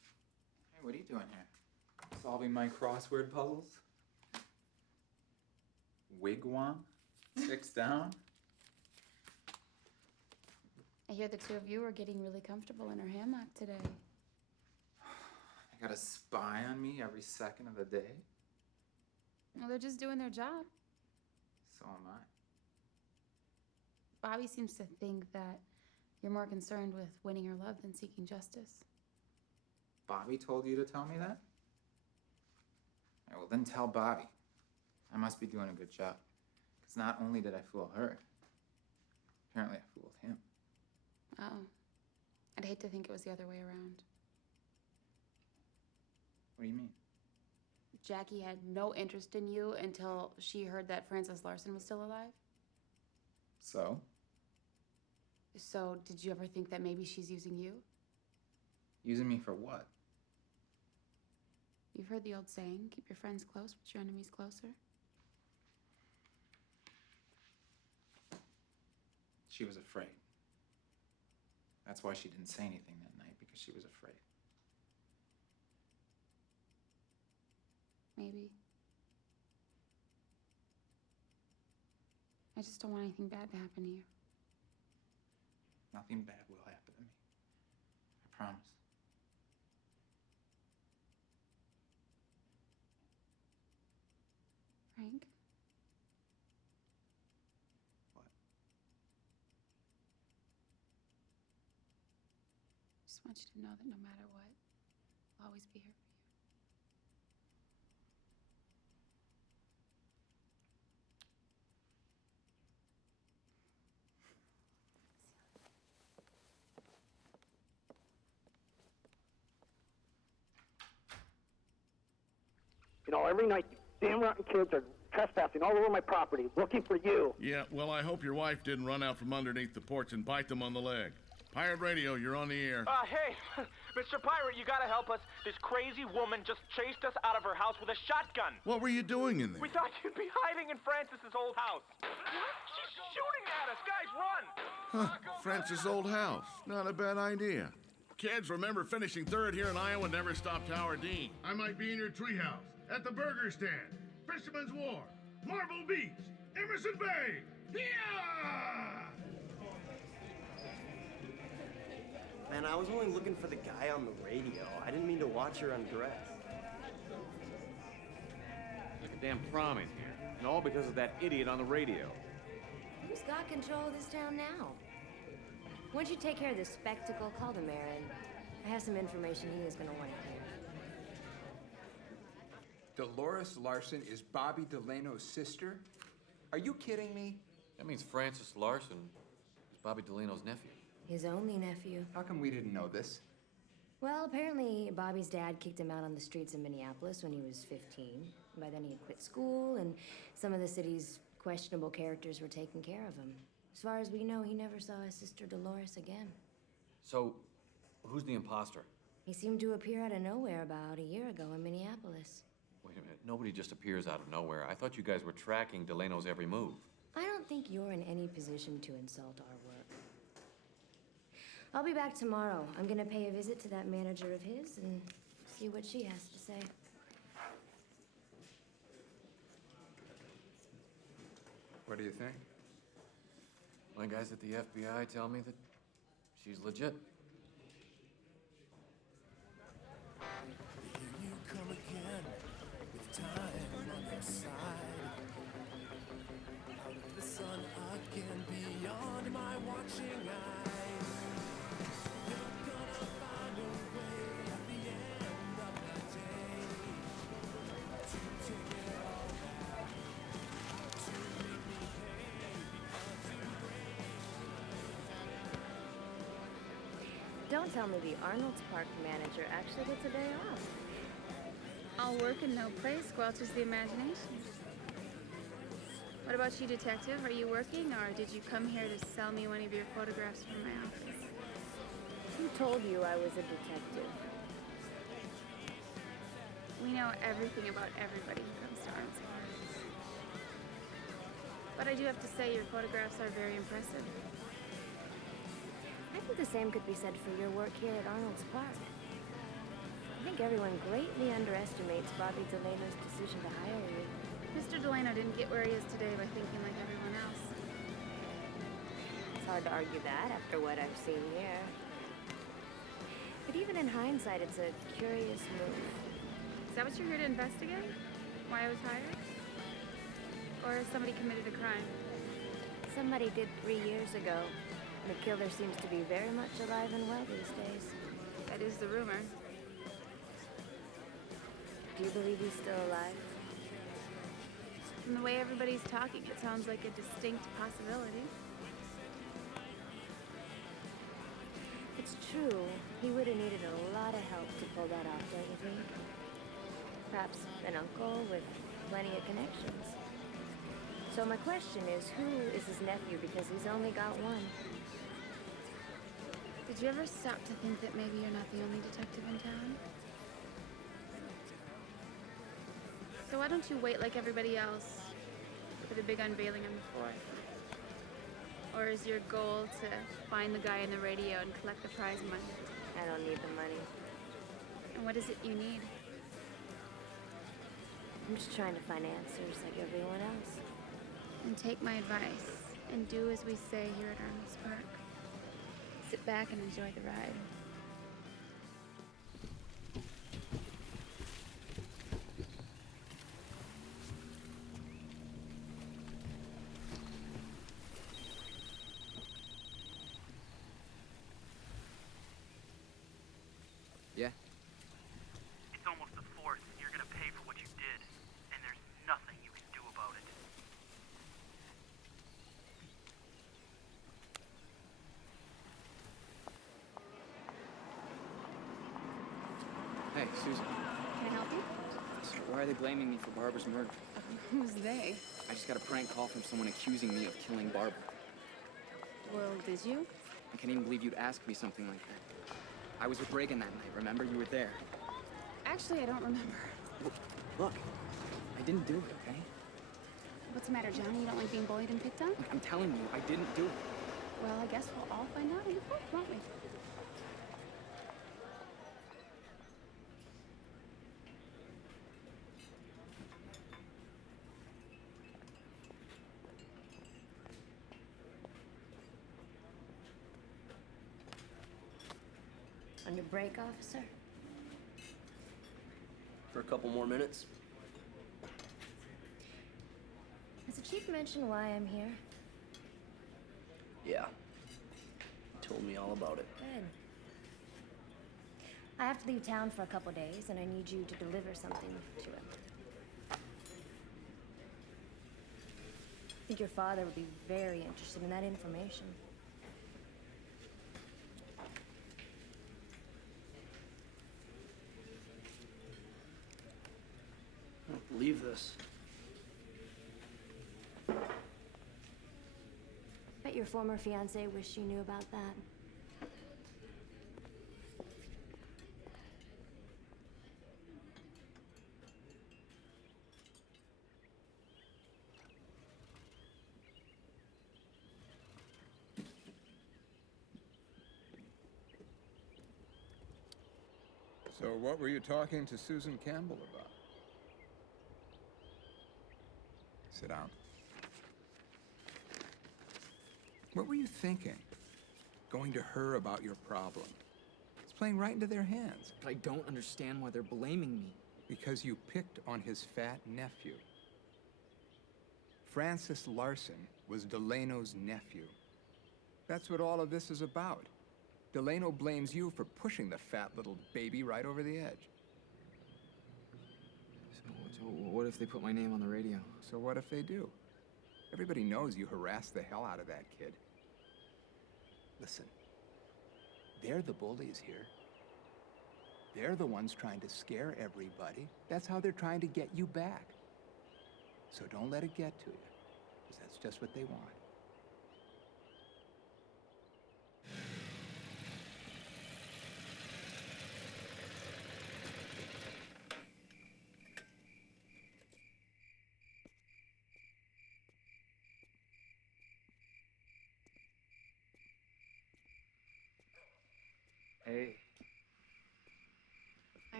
you doing here? Solving my crossword puzzles? Wigwam? 6 down? I hear the two of you are getting really comfortable in her hammock today. I got a spy on me every second of the day? Well, they're just doing their job. So am I. Bobby seems to think that you're more concerned with winning her love than seeking justice. Bobby told you to tell me that? All right, well, then tell Bobby. I must be doing a good job. Because not only did I fool her, apparently I fooled him. Oh. I'd hate to think it was the other way around. What do you mean? Jackie had no interest in you until she heard that Francis Larson was still alive? So? So, did you ever think that maybe she's using you? Using me for what? You've heard the old saying, keep your friends close, but your enemies closer. She was afraid. That's why she didn't say anything that night, because she was afraid. Maybe. I just don't want anything bad to happen to you. Nothing bad will happen to me. I promise. Frank? What? Just want you to know that no matter what, I'll always be here for you. You know, every night, damn rotten kids are trespassing all over my property, looking for you. Yeah, well, I hope your wife didn't run out from underneath the porch and bite them on the leg. Pirate Radio, you're on the air. Hey, Mr. Pirate, you gotta help us. This crazy woman just chased us out of her house with a shotgun. What were you doing in there? We thought you'd be hiding in Francis's old house. She's shooting at us. Guys, run! Huh, Francis' old house. Not a bad idea. Kids, remember finishing third here in Iowa never stopped Howard Dean. I might be in your treehouse, at the burger stand, Fisherman's War, Marble Beach, Emerson Bay. Yeah! Man, I was only looking for the guy on the radio. I didn't mean to watch her undress. Like a damn prom in here. And all because of that idiot on the radio. Who's got control of this town now? Once you take care of this spectacle, call the mayor in. I have some information he is going to want to hear. Dolores Larson is Bobby Delano's sister? Are you kidding me? That means Francis Larson is Bobby Delano's nephew. His only nephew. How come we didn't know this? Well, apparently Bobby's dad kicked him out on the streets of Minneapolis when he was 15. By then he had quit school, and some of the city's questionable characters were taking care of him. As far as we know, he never saw his sister Dolores again. So, who's the imposter? He seemed to appear out of nowhere about a year ago in Minneapolis. Wait a minute, nobody just appears out of nowhere. I thought you guys were tracking Delano's every move. I don't think you're in any position to insult our work. I'll be back tomorrow. I'm gonna pay a visit to that manager of his and see what she has to say. What do you think? My guys at the FBI tell me that she's legit. Here you come again, with time on your side. Out of the sun again, beyond my watching eye. You're gonna find a way at the end of the day to take it all back, to make me pay because you Don't tell me the Arnold's Park manager actually gets a day off. All work and no play squelches the imagination. What about you, detective? Are you working, or did you come here to sell me one of your photographs from my office? Who told you I was a detective? We know everything about everybody who comes to Arnold's parties. But I do have to say your photographs are very impressive. I think the same could be said for your work here at Arnold's Park. think everyone greatly underestimates Bobby Delano's decision to hire you. Mr. Delano didn't get where he is today by thinking like everyone else. It's hard to argue that after what I've seen here. But even in hindsight, it's a curious move. Is that what you're here to investigate? Why I was hired? Or has somebody committed a crime? Somebody did 3 years ago. And the killer seems to be very much alive and well these days. That is the rumor. Do you believe he's still alive? From the way everybody's talking, it sounds like a distinct possibility. It's true. He would have needed a lot of help to pull that off, don't you think? Perhaps an uncle with plenty of connections. So my question is, who is his nephew? Because he's only got one. Did you ever stop to think that maybe you're not the only detective in town? So why don't you wait like everybody else for the big unveiling on the 4th? Or is your goal to find the guy in the radio and collect the prize money? I don't need the money. And what is it you need? I'm just trying to find answers like everyone else. And take my advice and do as we say here at Arnold's Park. Sit back and enjoy the ride. Yeah? It's almost the 4th, and you're gonna pay for what you did, and there's nothing you can do about it. Hey, Susan. Can I help you? So why are they blaming me for Barbara's murder? Who's they? I just got a prank call from someone accusing me of killing Barbara. Well, did you? I can't even believe you'd ask me something like that. I was with Reagan that night, remember? You were there. Actually, I don't remember. Look, I didn't do it, okay? What's the matter, Johnny? You don't like being bullied and picked on? Look, I'm telling you, I didn't do it. Well, I guess we'll all find out in court, won't we? On your break, officer? For a couple more minutes? Has the chief mentioned why I'm here? Yeah. He told me all about it. Good. I have to leave town for a couple days, and I need you to deliver something to him. I think your father would be very interested in that information. I don't believe this. Bet your former fiancé wished you knew about that. So what were you talking to Susan Campbell about? Sit down. What were you thinking? Going to her about your problem? It's playing right into their hands. But I don't understand why they're blaming me. Because you picked on his fat nephew. Francis Larson was Delano's nephew. That's what all of this is about. Delano blames you for pushing the fat little baby right over the edge. So what if they put my name on the radio? So what if they do? Everybody knows you harassed the hell out of that kid. Listen, they're the bullies here. They're the ones trying to scare everybody. That's how they're trying to get you back. So don't let it get to you, because that's just what they want. Hey. Are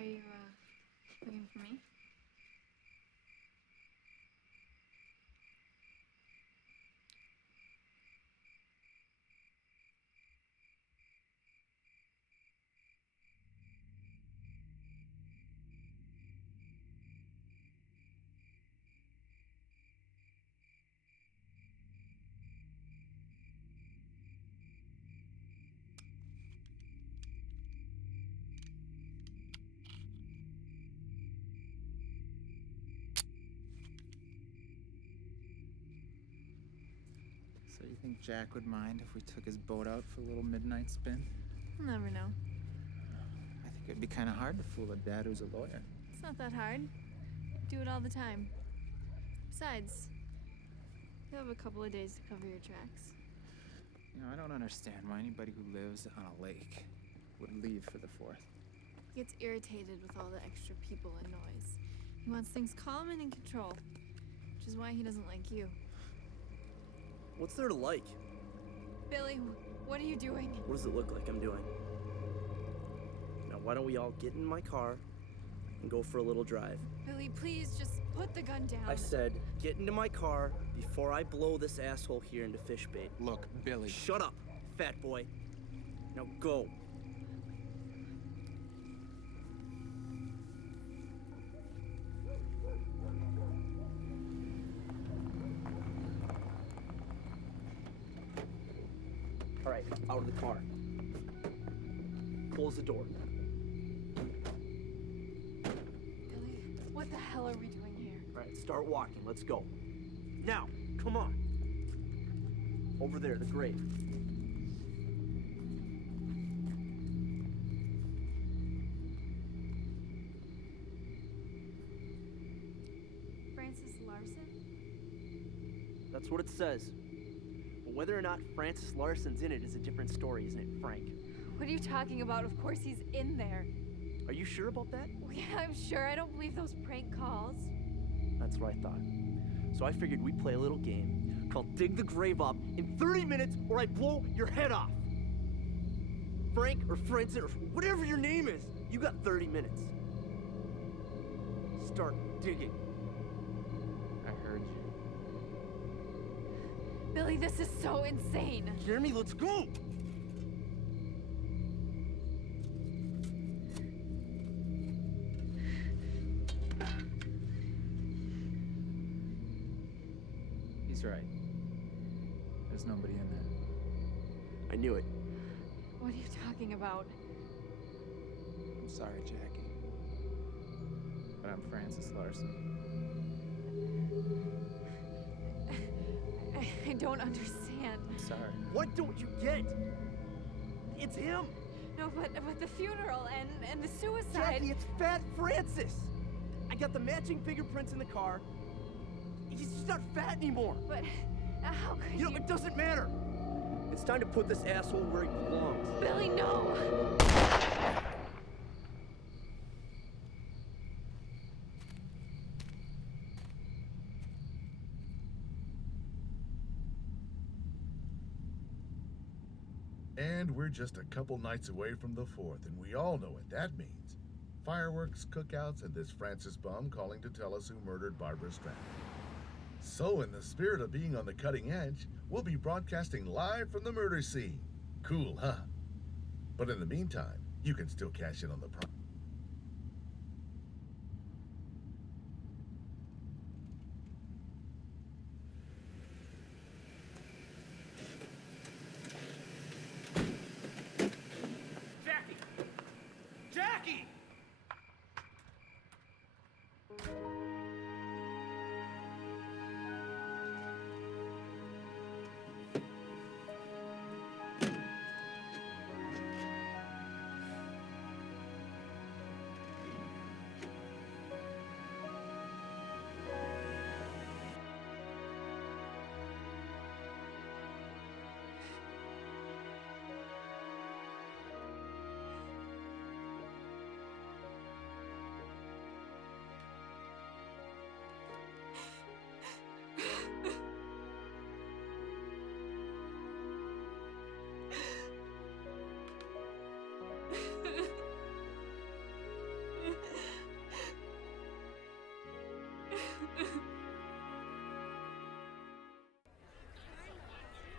you, looking for me? So you think Jack would mind if we took his boat out for a little midnight spin? You'll never know. I think it'd be kind of hard to fool a dad who's a lawyer. It's not that hard. Do it all the time. Besides, you have a couple of days to cover your tracks. You know, I don't understand why anybody who lives on a lake would leave for the 4th. He gets irritated with all the extra people and noise. He wants things calm and in control, which is why he doesn't like you. What's there to like? Billy, what are you doing? What does it look like I'm doing? Now, why don't we all get in my car and go for a little drive? Billy, please just put the gun down. I said, get into my car before I blow this asshole here into fish bait. Look, Billy. Shut up, fat boy. Now go. All right, out of the car. Close the door. Billy, what the hell are we doing here? All right, start walking. Let's go. Now, come on. Over there, the grave. Francis Larson? That's what it says. But whether or not Francis Larson's in it is a different story, isn't it, Frank? What are you talking about? Of course he's in there. Are you sure about that? Well, yeah, I'm sure. I don't believe those prank calls. That's what I thought. So I figured we'd play a little game called Dig the Grave Up in 30 minutes or I blow your head off. Frank or Francis or whatever your name is, you got 30 minutes. Start digging. I heard you. Billy, this is so insane. Jeremy, let's go! He's right. There's nobody in there. I knew it. What are you talking about? I'm sorry, Jackie. But I'm Francis Larson. I don't understand. I'm sorry. What don't you get? It's him! No, but the funeral and the suicide. Jackie, it's Fat Francis! I got the matching fingerprints in the car. He's just not fat anymore. But how could You know, it doesn't matter. It's time to put this asshole where he belongs. Billy, no! And we're just a couple nights away from the 4th, and we all know what that means. Fireworks, cookouts, and this Francis bum calling to tell us who murdered Barbara Stratton. So in the spirit of being on the cutting edge, we'll be broadcasting live from the murder scene. Cool, huh? But in the meantime, you can still cash in on the prize. Jackie! Jackie!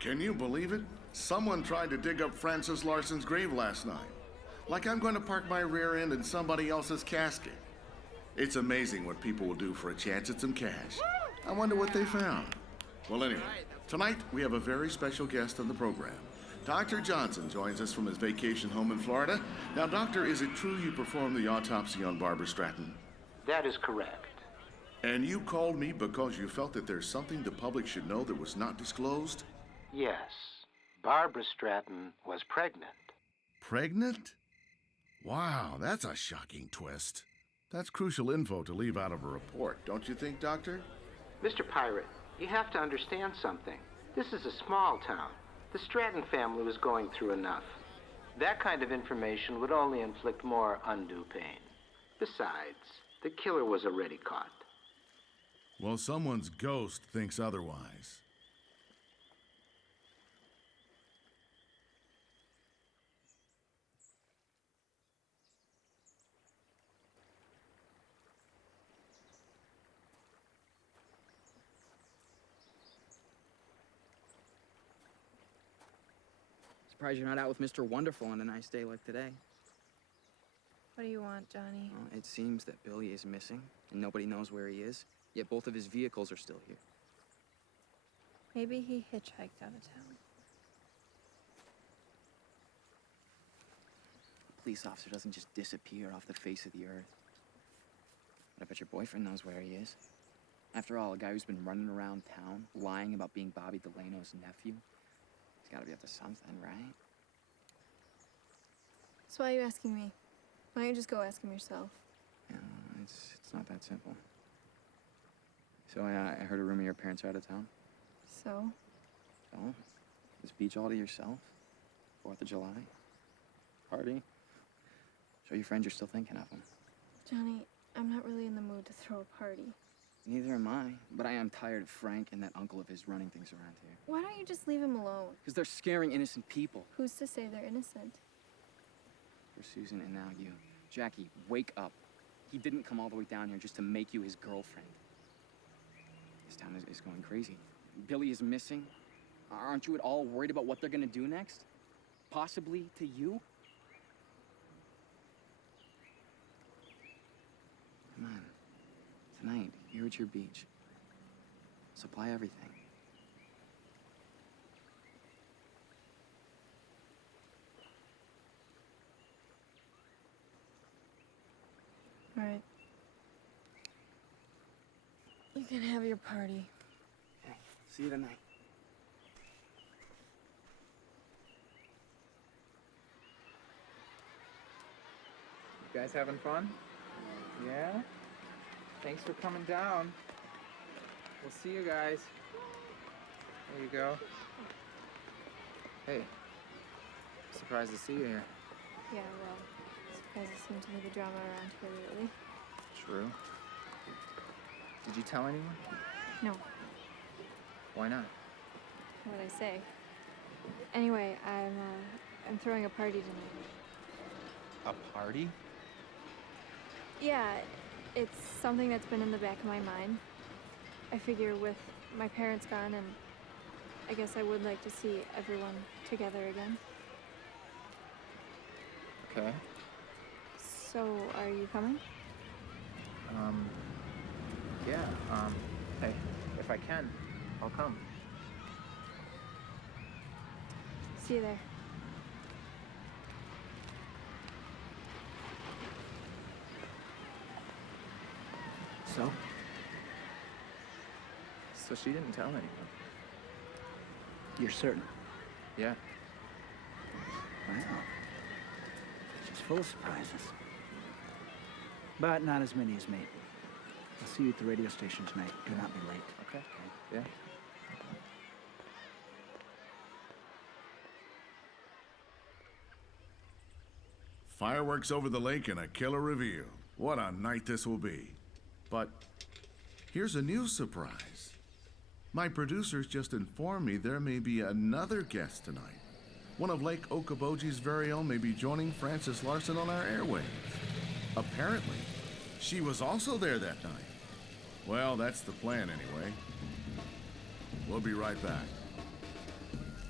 Can you believe it? Someone tried to dig up Francis Larson's grave last night. Like I'm going to park my rear end in somebody else's casket. It's amazing what people will do for a chance at some cash. I wonder what they found. Well, anyway, tonight we have a very special guest on the program. Dr. Johnson joins us from his vacation home in Florida. Now, Doctor, is it true you performed the autopsy on Barbara Stratton? That is correct. And you called me because you felt that there's something the public should know that was not disclosed? Yes. Barbara Stratton was pregnant. Pregnant? Wow, that's a shocking twist. That's crucial info to leave out of a report, don't you think, Doctor? Mr. Pirate, you have to understand something. This is a small town. The Stratton family was going through enough. That kind of information would only inflict more undue pain. Besides, the killer was already caught. Well, someone's ghost thinks otherwise. Surprised you're not out with Mr. Wonderful on a nice day like today. What do you want, Johnny? Well, it seems that Billy is missing, and nobody knows where he is, yet both of his vehicles are still here. Maybe he hitchhiked out of town. A police officer doesn't just disappear off the face of the earth. But I bet your boyfriend knows where he is. After all, a guy who's been running around town, lying about being Bobby Delano's nephew, he's gotta be up to something, right? So why are you asking me? Why don't you just go ask him yourself? Yeah, it's not that simple. So I heard a rumor your parents are out of town. So? So? This beach all to yourself? 4th of July? Party? Show your friends you're still thinking of them. Johnny, I'm not really in the mood to throw a party. Neither am I, but I am tired of Frank and that uncle of his running things around here. Why don't you just leave him alone? Because they're scaring innocent people. Who's to say they're innocent? For Susan and now you. Jackie, wake up. He didn't come all the way down here just to make you his girlfriend. This town is going crazy. Billy is missing. Aren't you at all worried about what they're gonna do next? Possibly to you? Come on. Tonight, here at your beach. Supply everything. All right. You can have your party. Okay, see you tonight. You guys having fun? Yeah? Thanks for coming down. We'll see you guys. There you go. Hey. Surprised to see you here. Yeah, well, surprises seem to be the drama around here lately. True. Did you tell anyone? No. Why not? What'd I say? Anyway, I'm throwing a party tonight. A party? Yeah, it's something that's been in the back of my mind. I figure with my parents gone, and I guess I would like to see everyone together again. Okay. So, are you coming? Yeah, hey, if I can, I'll come. See you there. So? So she didn't tell anyone? You're certain? Yeah. Wow. She's full of surprises. But not as many as me. I'll see you at the radio station tonight. Do not be late. Okay. Yeah. Fireworks over the lake and a killer reveal. What a night this will be. But here's a new surprise. My producers just informed me there may be another guest tonight. One of Lake Okoboji's very own may be joining Francis Larson on our airwaves. Apparently, she was also there that night. Well, that's the plan anyway. We'll be right back.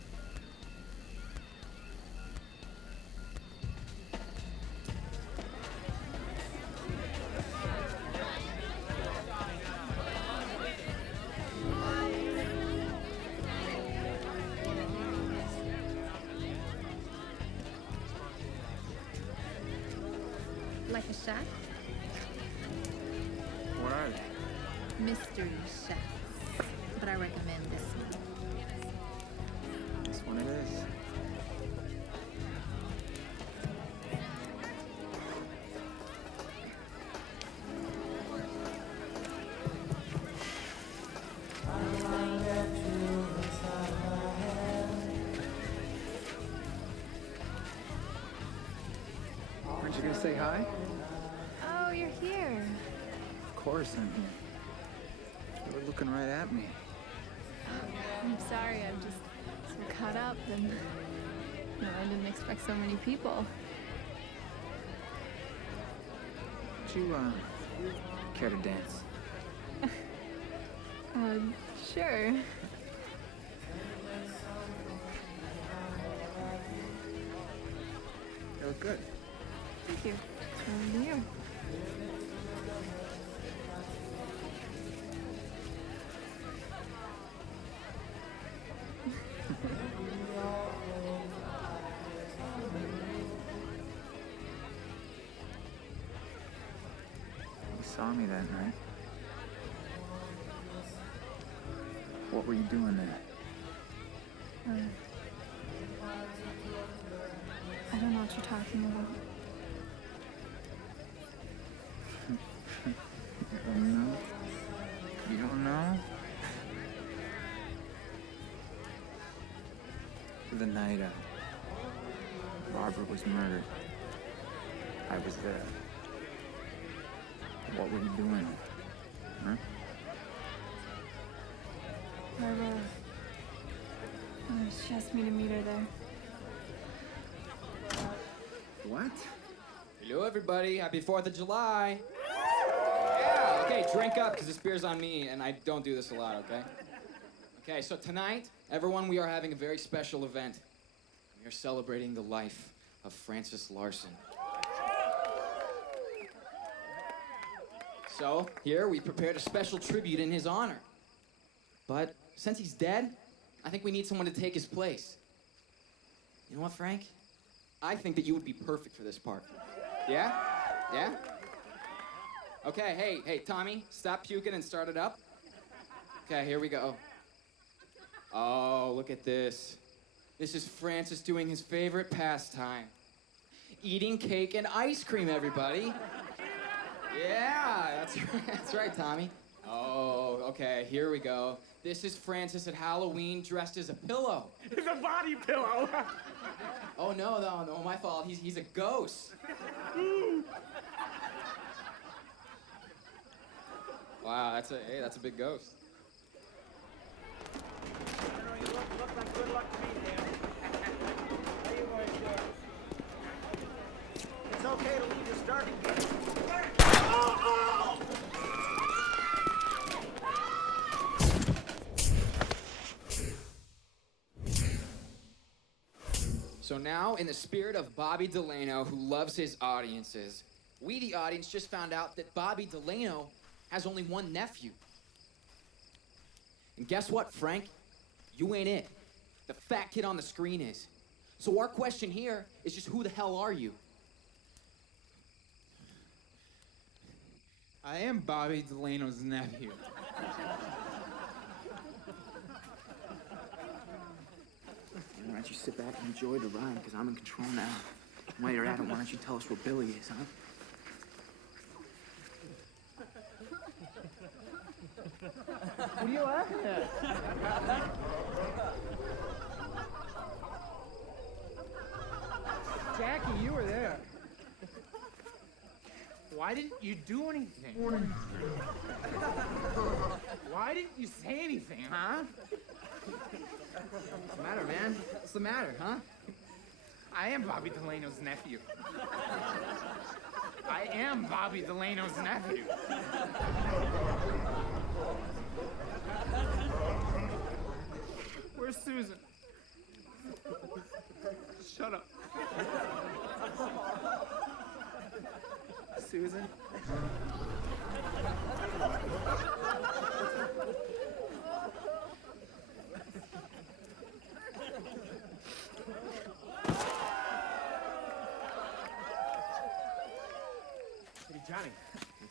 like a chef? What are they? Mystery chefs. But I recommend this one. This one it is. Aren't you gonna say hi? Oh, you're here. Of course I'm here. You were looking right at me. I'm sorry, I'm just so caught up and I didn't expect so many people. Would you, care to dance? Sure. You look good. Thank you. It's over here. You saw me that night. What were you doing there? I don't know what you're talking about. You don't know? You don't know? The night Barbara was murdered, I was there. What were you doing? Huh? Barbara. She asked me to meet her there. What? Hello, everybody. Happy 4th of July. Yeah, okay, drink up, because this beer's on me, and I don't do this a lot, okay? Okay, so tonight, everyone, we are having a very special event. We are celebrating the life of Francis Larson. So, here, we prepared a special tribute in his honor. But since he's dead, I think we need someone to take his place. You know what, Frank? I think that you would be perfect for this part. Yeah? Yeah? Okay, hey, Tommy, stop puking and start it up. Okay, here we go. Oh, look at this. This is Francis doing his favorite pastime. Eating cake and ice cream, everybody. Yeah, that's right, Tommy. Oh, okay, here we go. This is Francis at Halloween dressed as a pillow. It's a body pillow. Oh, no, my fault. He's a ghost. Wow, that's a big ghost. You look like good luck to me, Dan. How you going, sir? It's okay to leave your starting gate. Oh! So now, in the spirit of Bobby Delano, who loves his audiences, we, the audience, just found out that Bobby Delano has only one nephew. And guess what, Frank? You ain't it. The fat kid on the screen is. So our question here is just who the hell are you? I am Bobby Delano's nephew. Why don't you sit back and enjoy the ride, because I'm in control now. While you're at it, why don't you tell us where Billy is, huh? What are you laughing at? Jackie, you were there. Why didn't you do anything? Why didn't you say anything, huh? What's the matter, man? What's the matter, huh? I am Bobby Delano's nephew. I am Bobby Delano's nephew. Where's Susan? Shut up. Susan?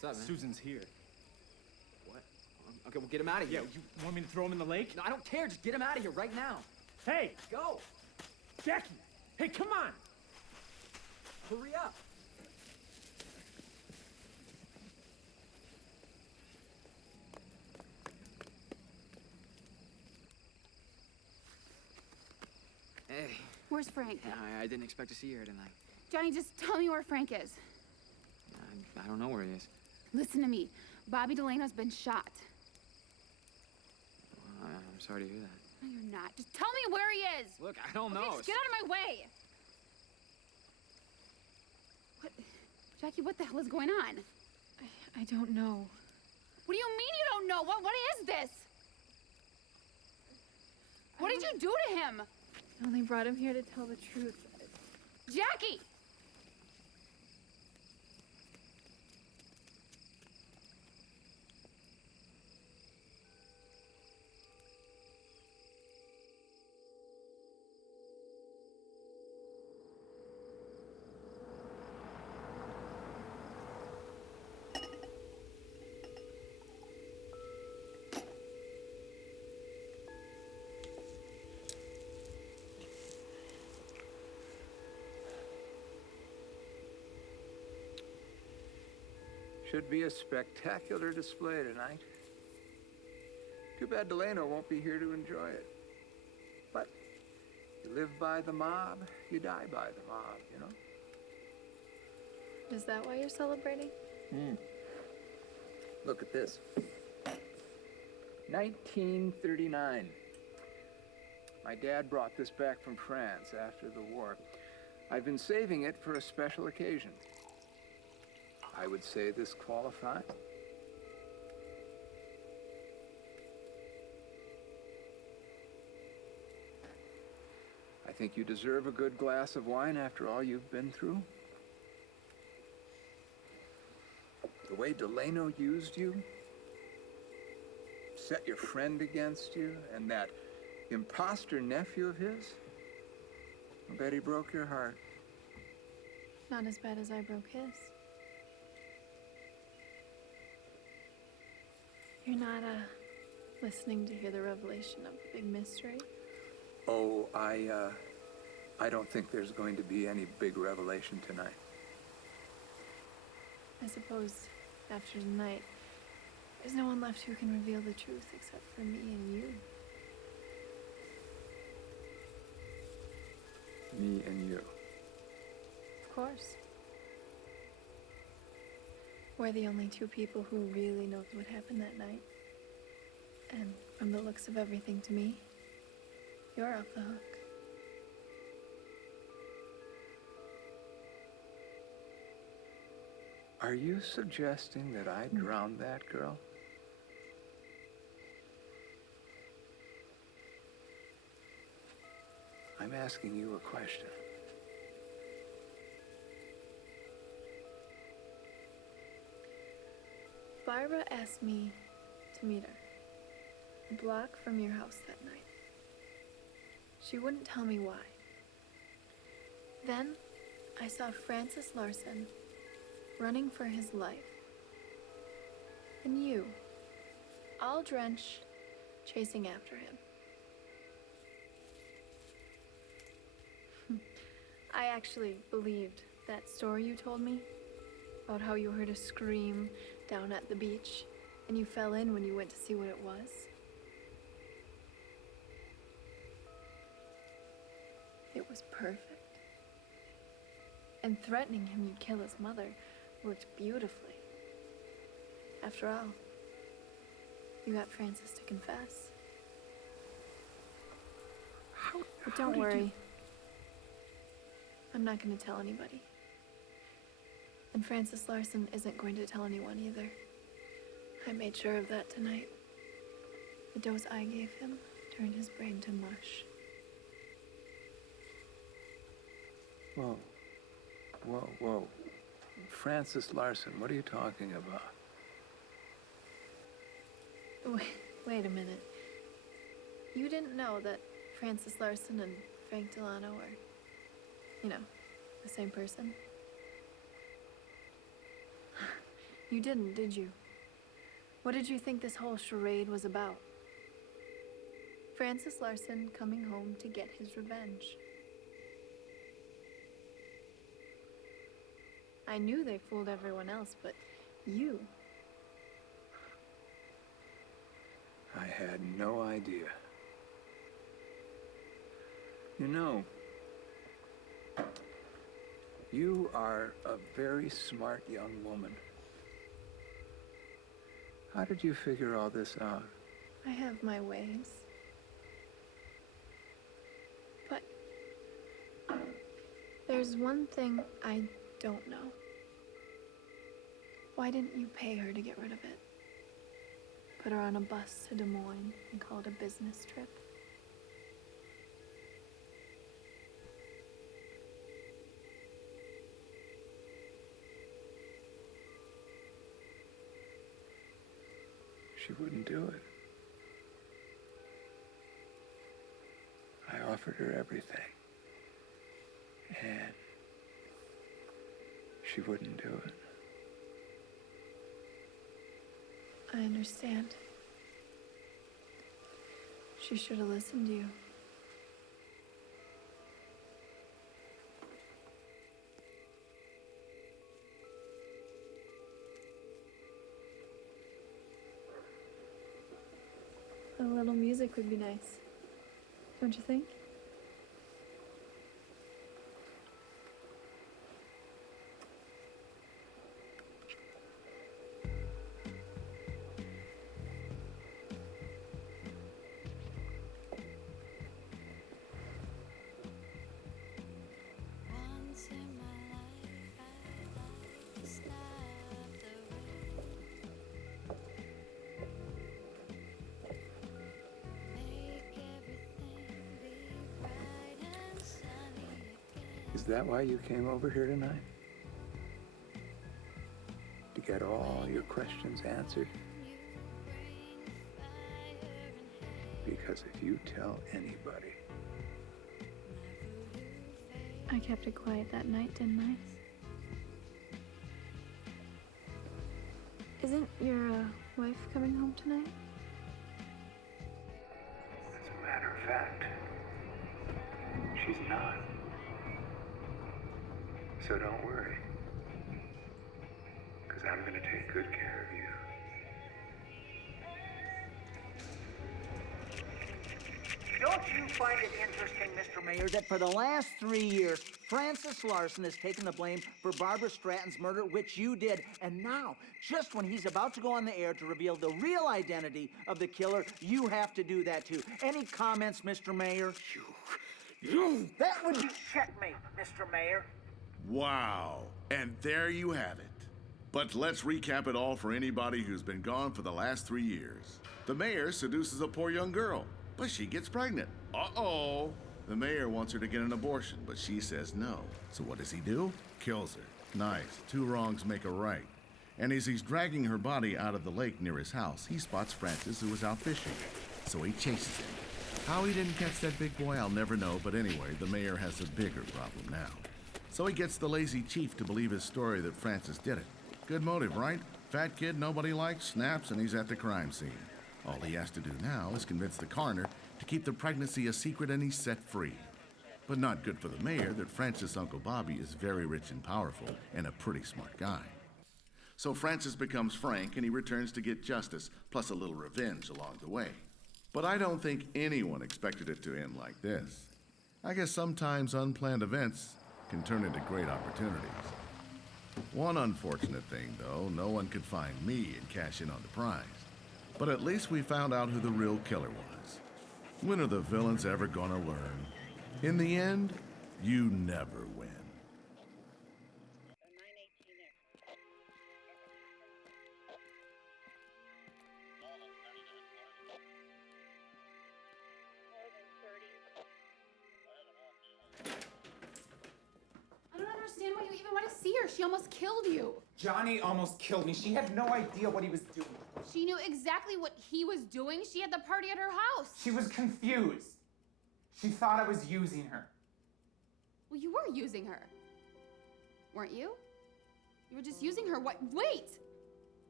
up, man? Susan's here. What? Okay, well, get him out of here. Yeah, you want me to throw him in the lake? No, I don't care. Just get him out of here right now. Hey! Go! Jackie! Hey, come on! Hurry up! Hey. Where's Frank? I didn't expect to see you here tonight. Johnny, just tell me where Frank is. I don't know where he is. Listen to me. Bobby Delano's been shot. I'm sorry to hear that. No, you're not. Just tell me where he is. Look, I don't Okay, know. just get out of my way. What? Jackie, what the hell is going on? I don't know. What do you mean you don't know? What is this? What did you do to him? I only brought him here to tell the truth. Jackie! Should be a spectacular display tonight. Too bad Delano won't be here to enjoy it. But you live by the mob, you die by the mob, you know? Is that why you're celebrating? Look at this. 1939. My dad brought this back from France after the war. I've been saving it for a special occasion. I would say this qualifies. I think you deserve a good glass of wine after all you've been through. The way Delano used you, set your friend against you, and that imposter nephew of his, I bet he broke your heart. Not as bad as I broke his. You're not, listening to hear the revelation of the big mystery? Oh, I don't think there's going to be any big revelation tonight. I suppose after tonight, there's no one left who can reveal the truth except for me and you. Me and you. Of course. We're the only two people who really knows what happened that night. And from the looks of everything to me, you're off the hook. Are you suggesting that I drowned that girl? I'm asking you a question. Barbara asked me to meet her a block from your house that night. She wouldn't tell me why. Then I saw Francis Larson running for his life. And you, all drenched, chasing after him. I actually believed that story you told me about how you heard a scream down at the beach and you fell in when you went to see what it was. It was perfect. And threatening him you'd kill his mother worked beautifully. After all, you got Francis to confess. But don't worry. I'm not going to tell anybody. And Francis Larson isn't going to tell anyone either. I made sure of that tonight. The dose I gave him turned his brain to mush. Whoa. Whoa, whoa. Francis Larson, what are you talking about? Wait a minute. You didn't know that Francis Larson and Frank Delano are, the same person? You didn't, did you? What did you think this whole charade was about? Francis Larson coming home to get his revenge. I knew they fooled everyone else, but you. I had no idea. You know, you are a very smart young woman. How did you figure all this out? I have my ways. But there's one thing I don't know. Why didn't you pay her to get rid of it? Put her on a bus to Des Moines and call it a business trip? She wouldn't do it. I offered her everything. And she wouldn't do it. I understand. She should have listened to you. A little music would be nice, don't you think? Is that why you came over here tonight? To get all your questions answered? Because if you tell anybody... I kept it quiet that night, didn't I? Isn't your wife coming home tonight? As a matter of fact, she's not. So don't worry, because I'm going to take good care of you. Don't you find it interesting, Mr. Mayor, that for the last 3 years, Francis Larson has taken the blame for Barbara Stratton's murder, which you did, and now, just when he's about to go on the air to reveal the real identity of the killer, you have to do that too. Any comments, Mr. Mayor? You! That would be checkmate, Mr. Mayor. Wow. And there you have it. But let's recap it all for anybody who's been gone for the last 3 years. The mayor seduces a poor young girl, but she gets pregnant. Uh-oh. The mayor wants her to get an abortion, but she says no. So what does he do? Kills her. Nice. 2 wrongs make a right. And as he's dragging her body out of the lake near his house, he spots Francis, who was out fishing. So he chases him. How he didn't catch that big boy, I'll never know, but anyway, the mayor has a bigger problem now. So he gets the lazy chief to believe his story that Francis did it. Good motive, right? Fat kid nobody likes, snaps, and he's at the crime scene. All he has to do now is convince the coroner to keep the pregnancy a secret, and he's set free. But not good for the mayor that Francis' Uncle Bobby is very rich and powerful and a pretty smart guy. So Francis becomes Frank, and he returns to get justice, plus a little revenge along the way. But I don't think anyone expected it to end like this. I guess sometimes unplanned events can turn into great opportunities. One unfortunate thing, though, no one could find me and cash in on the prize. But at least we found out who the real killer was. When are the villains ever gonna learn? In the end, you never win. I don't understand why you even want to see her. She almost killed you. Johnny almost killed me. She had no idea what he was doing. She knew exactly what he was doing. She had the party at her house. She was confused. She thought I was using her. Well, you were using her. Weren't you? You were just using her. What? Wait!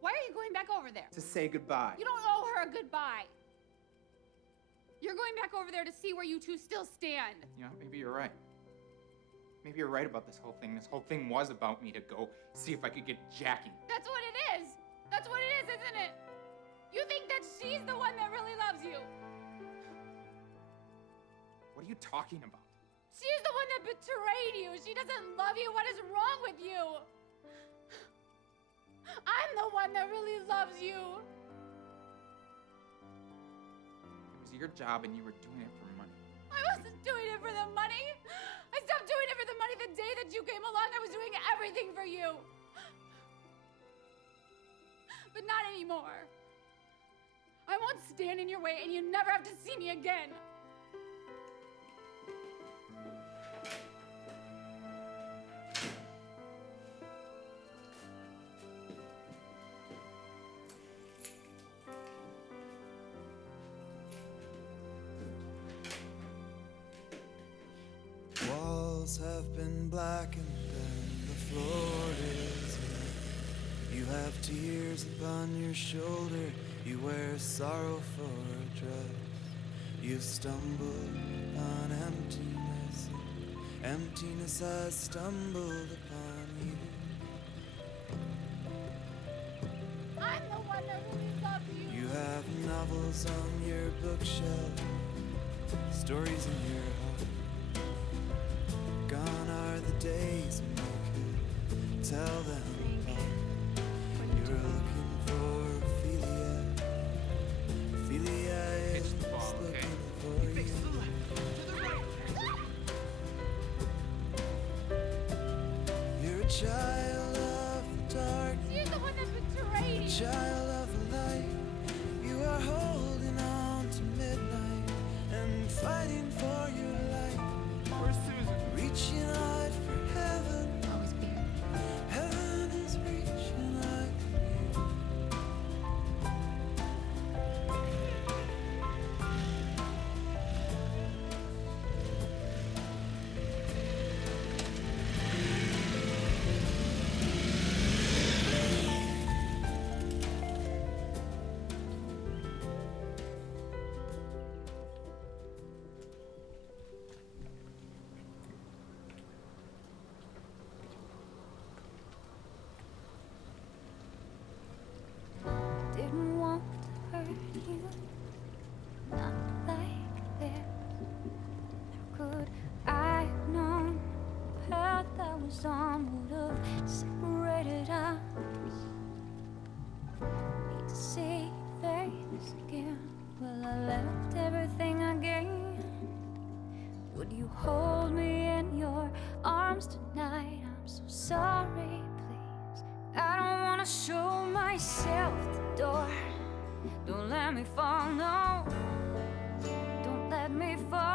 Why are you going back over there? To say goodbye. You don't owe her a goodbye. You're going back over there to see where you two still stand. You know, maybe you're right. Maybe you're right about this whole thing. This whole thing was about me to go see if I could get Jackie. That's what it is. That's what it is, isn't it? You think that she's the one that really loves you. What are you talking about? She's the one that betrayed you. She doesn't love you. What is wrong with you? I'm the one that really loves you. It was your job and you were doing it for money. I wasn't doing it for the money. I stopped doing it for the money the day that you came along. I was doing everything for you. But not anymore. I won't stand in your way and you never have to see me again. Walls have been blackened and the floor is red. You have tears upon your shoulder. You wear sorrow for a dress. You stumbled upon emptiness, and emptiness has stumbled upon you. I'm the one that really loves you. You have novels on your bookshelf, stories in your heart. Gone are the days when you could tell them apart. You were looking for Ophelia. Ophelia is looking for you. You're a child of the dark. She's the one that betrayed you. Child of the light. You are holding on to midnight and fighting for your life. Where's Susan? Reaching out for heaven. Heaven is reaching out for you. Didn't want to hurt you, not like this. How could I have known the path I was on would have separated us? Need to see your face again. Well, I left everything I gained. Would you hold me in your arms tonight? I'm so sorry, please. I don't wanna show myself the door. Don't let me fall, no. Don't let me fall.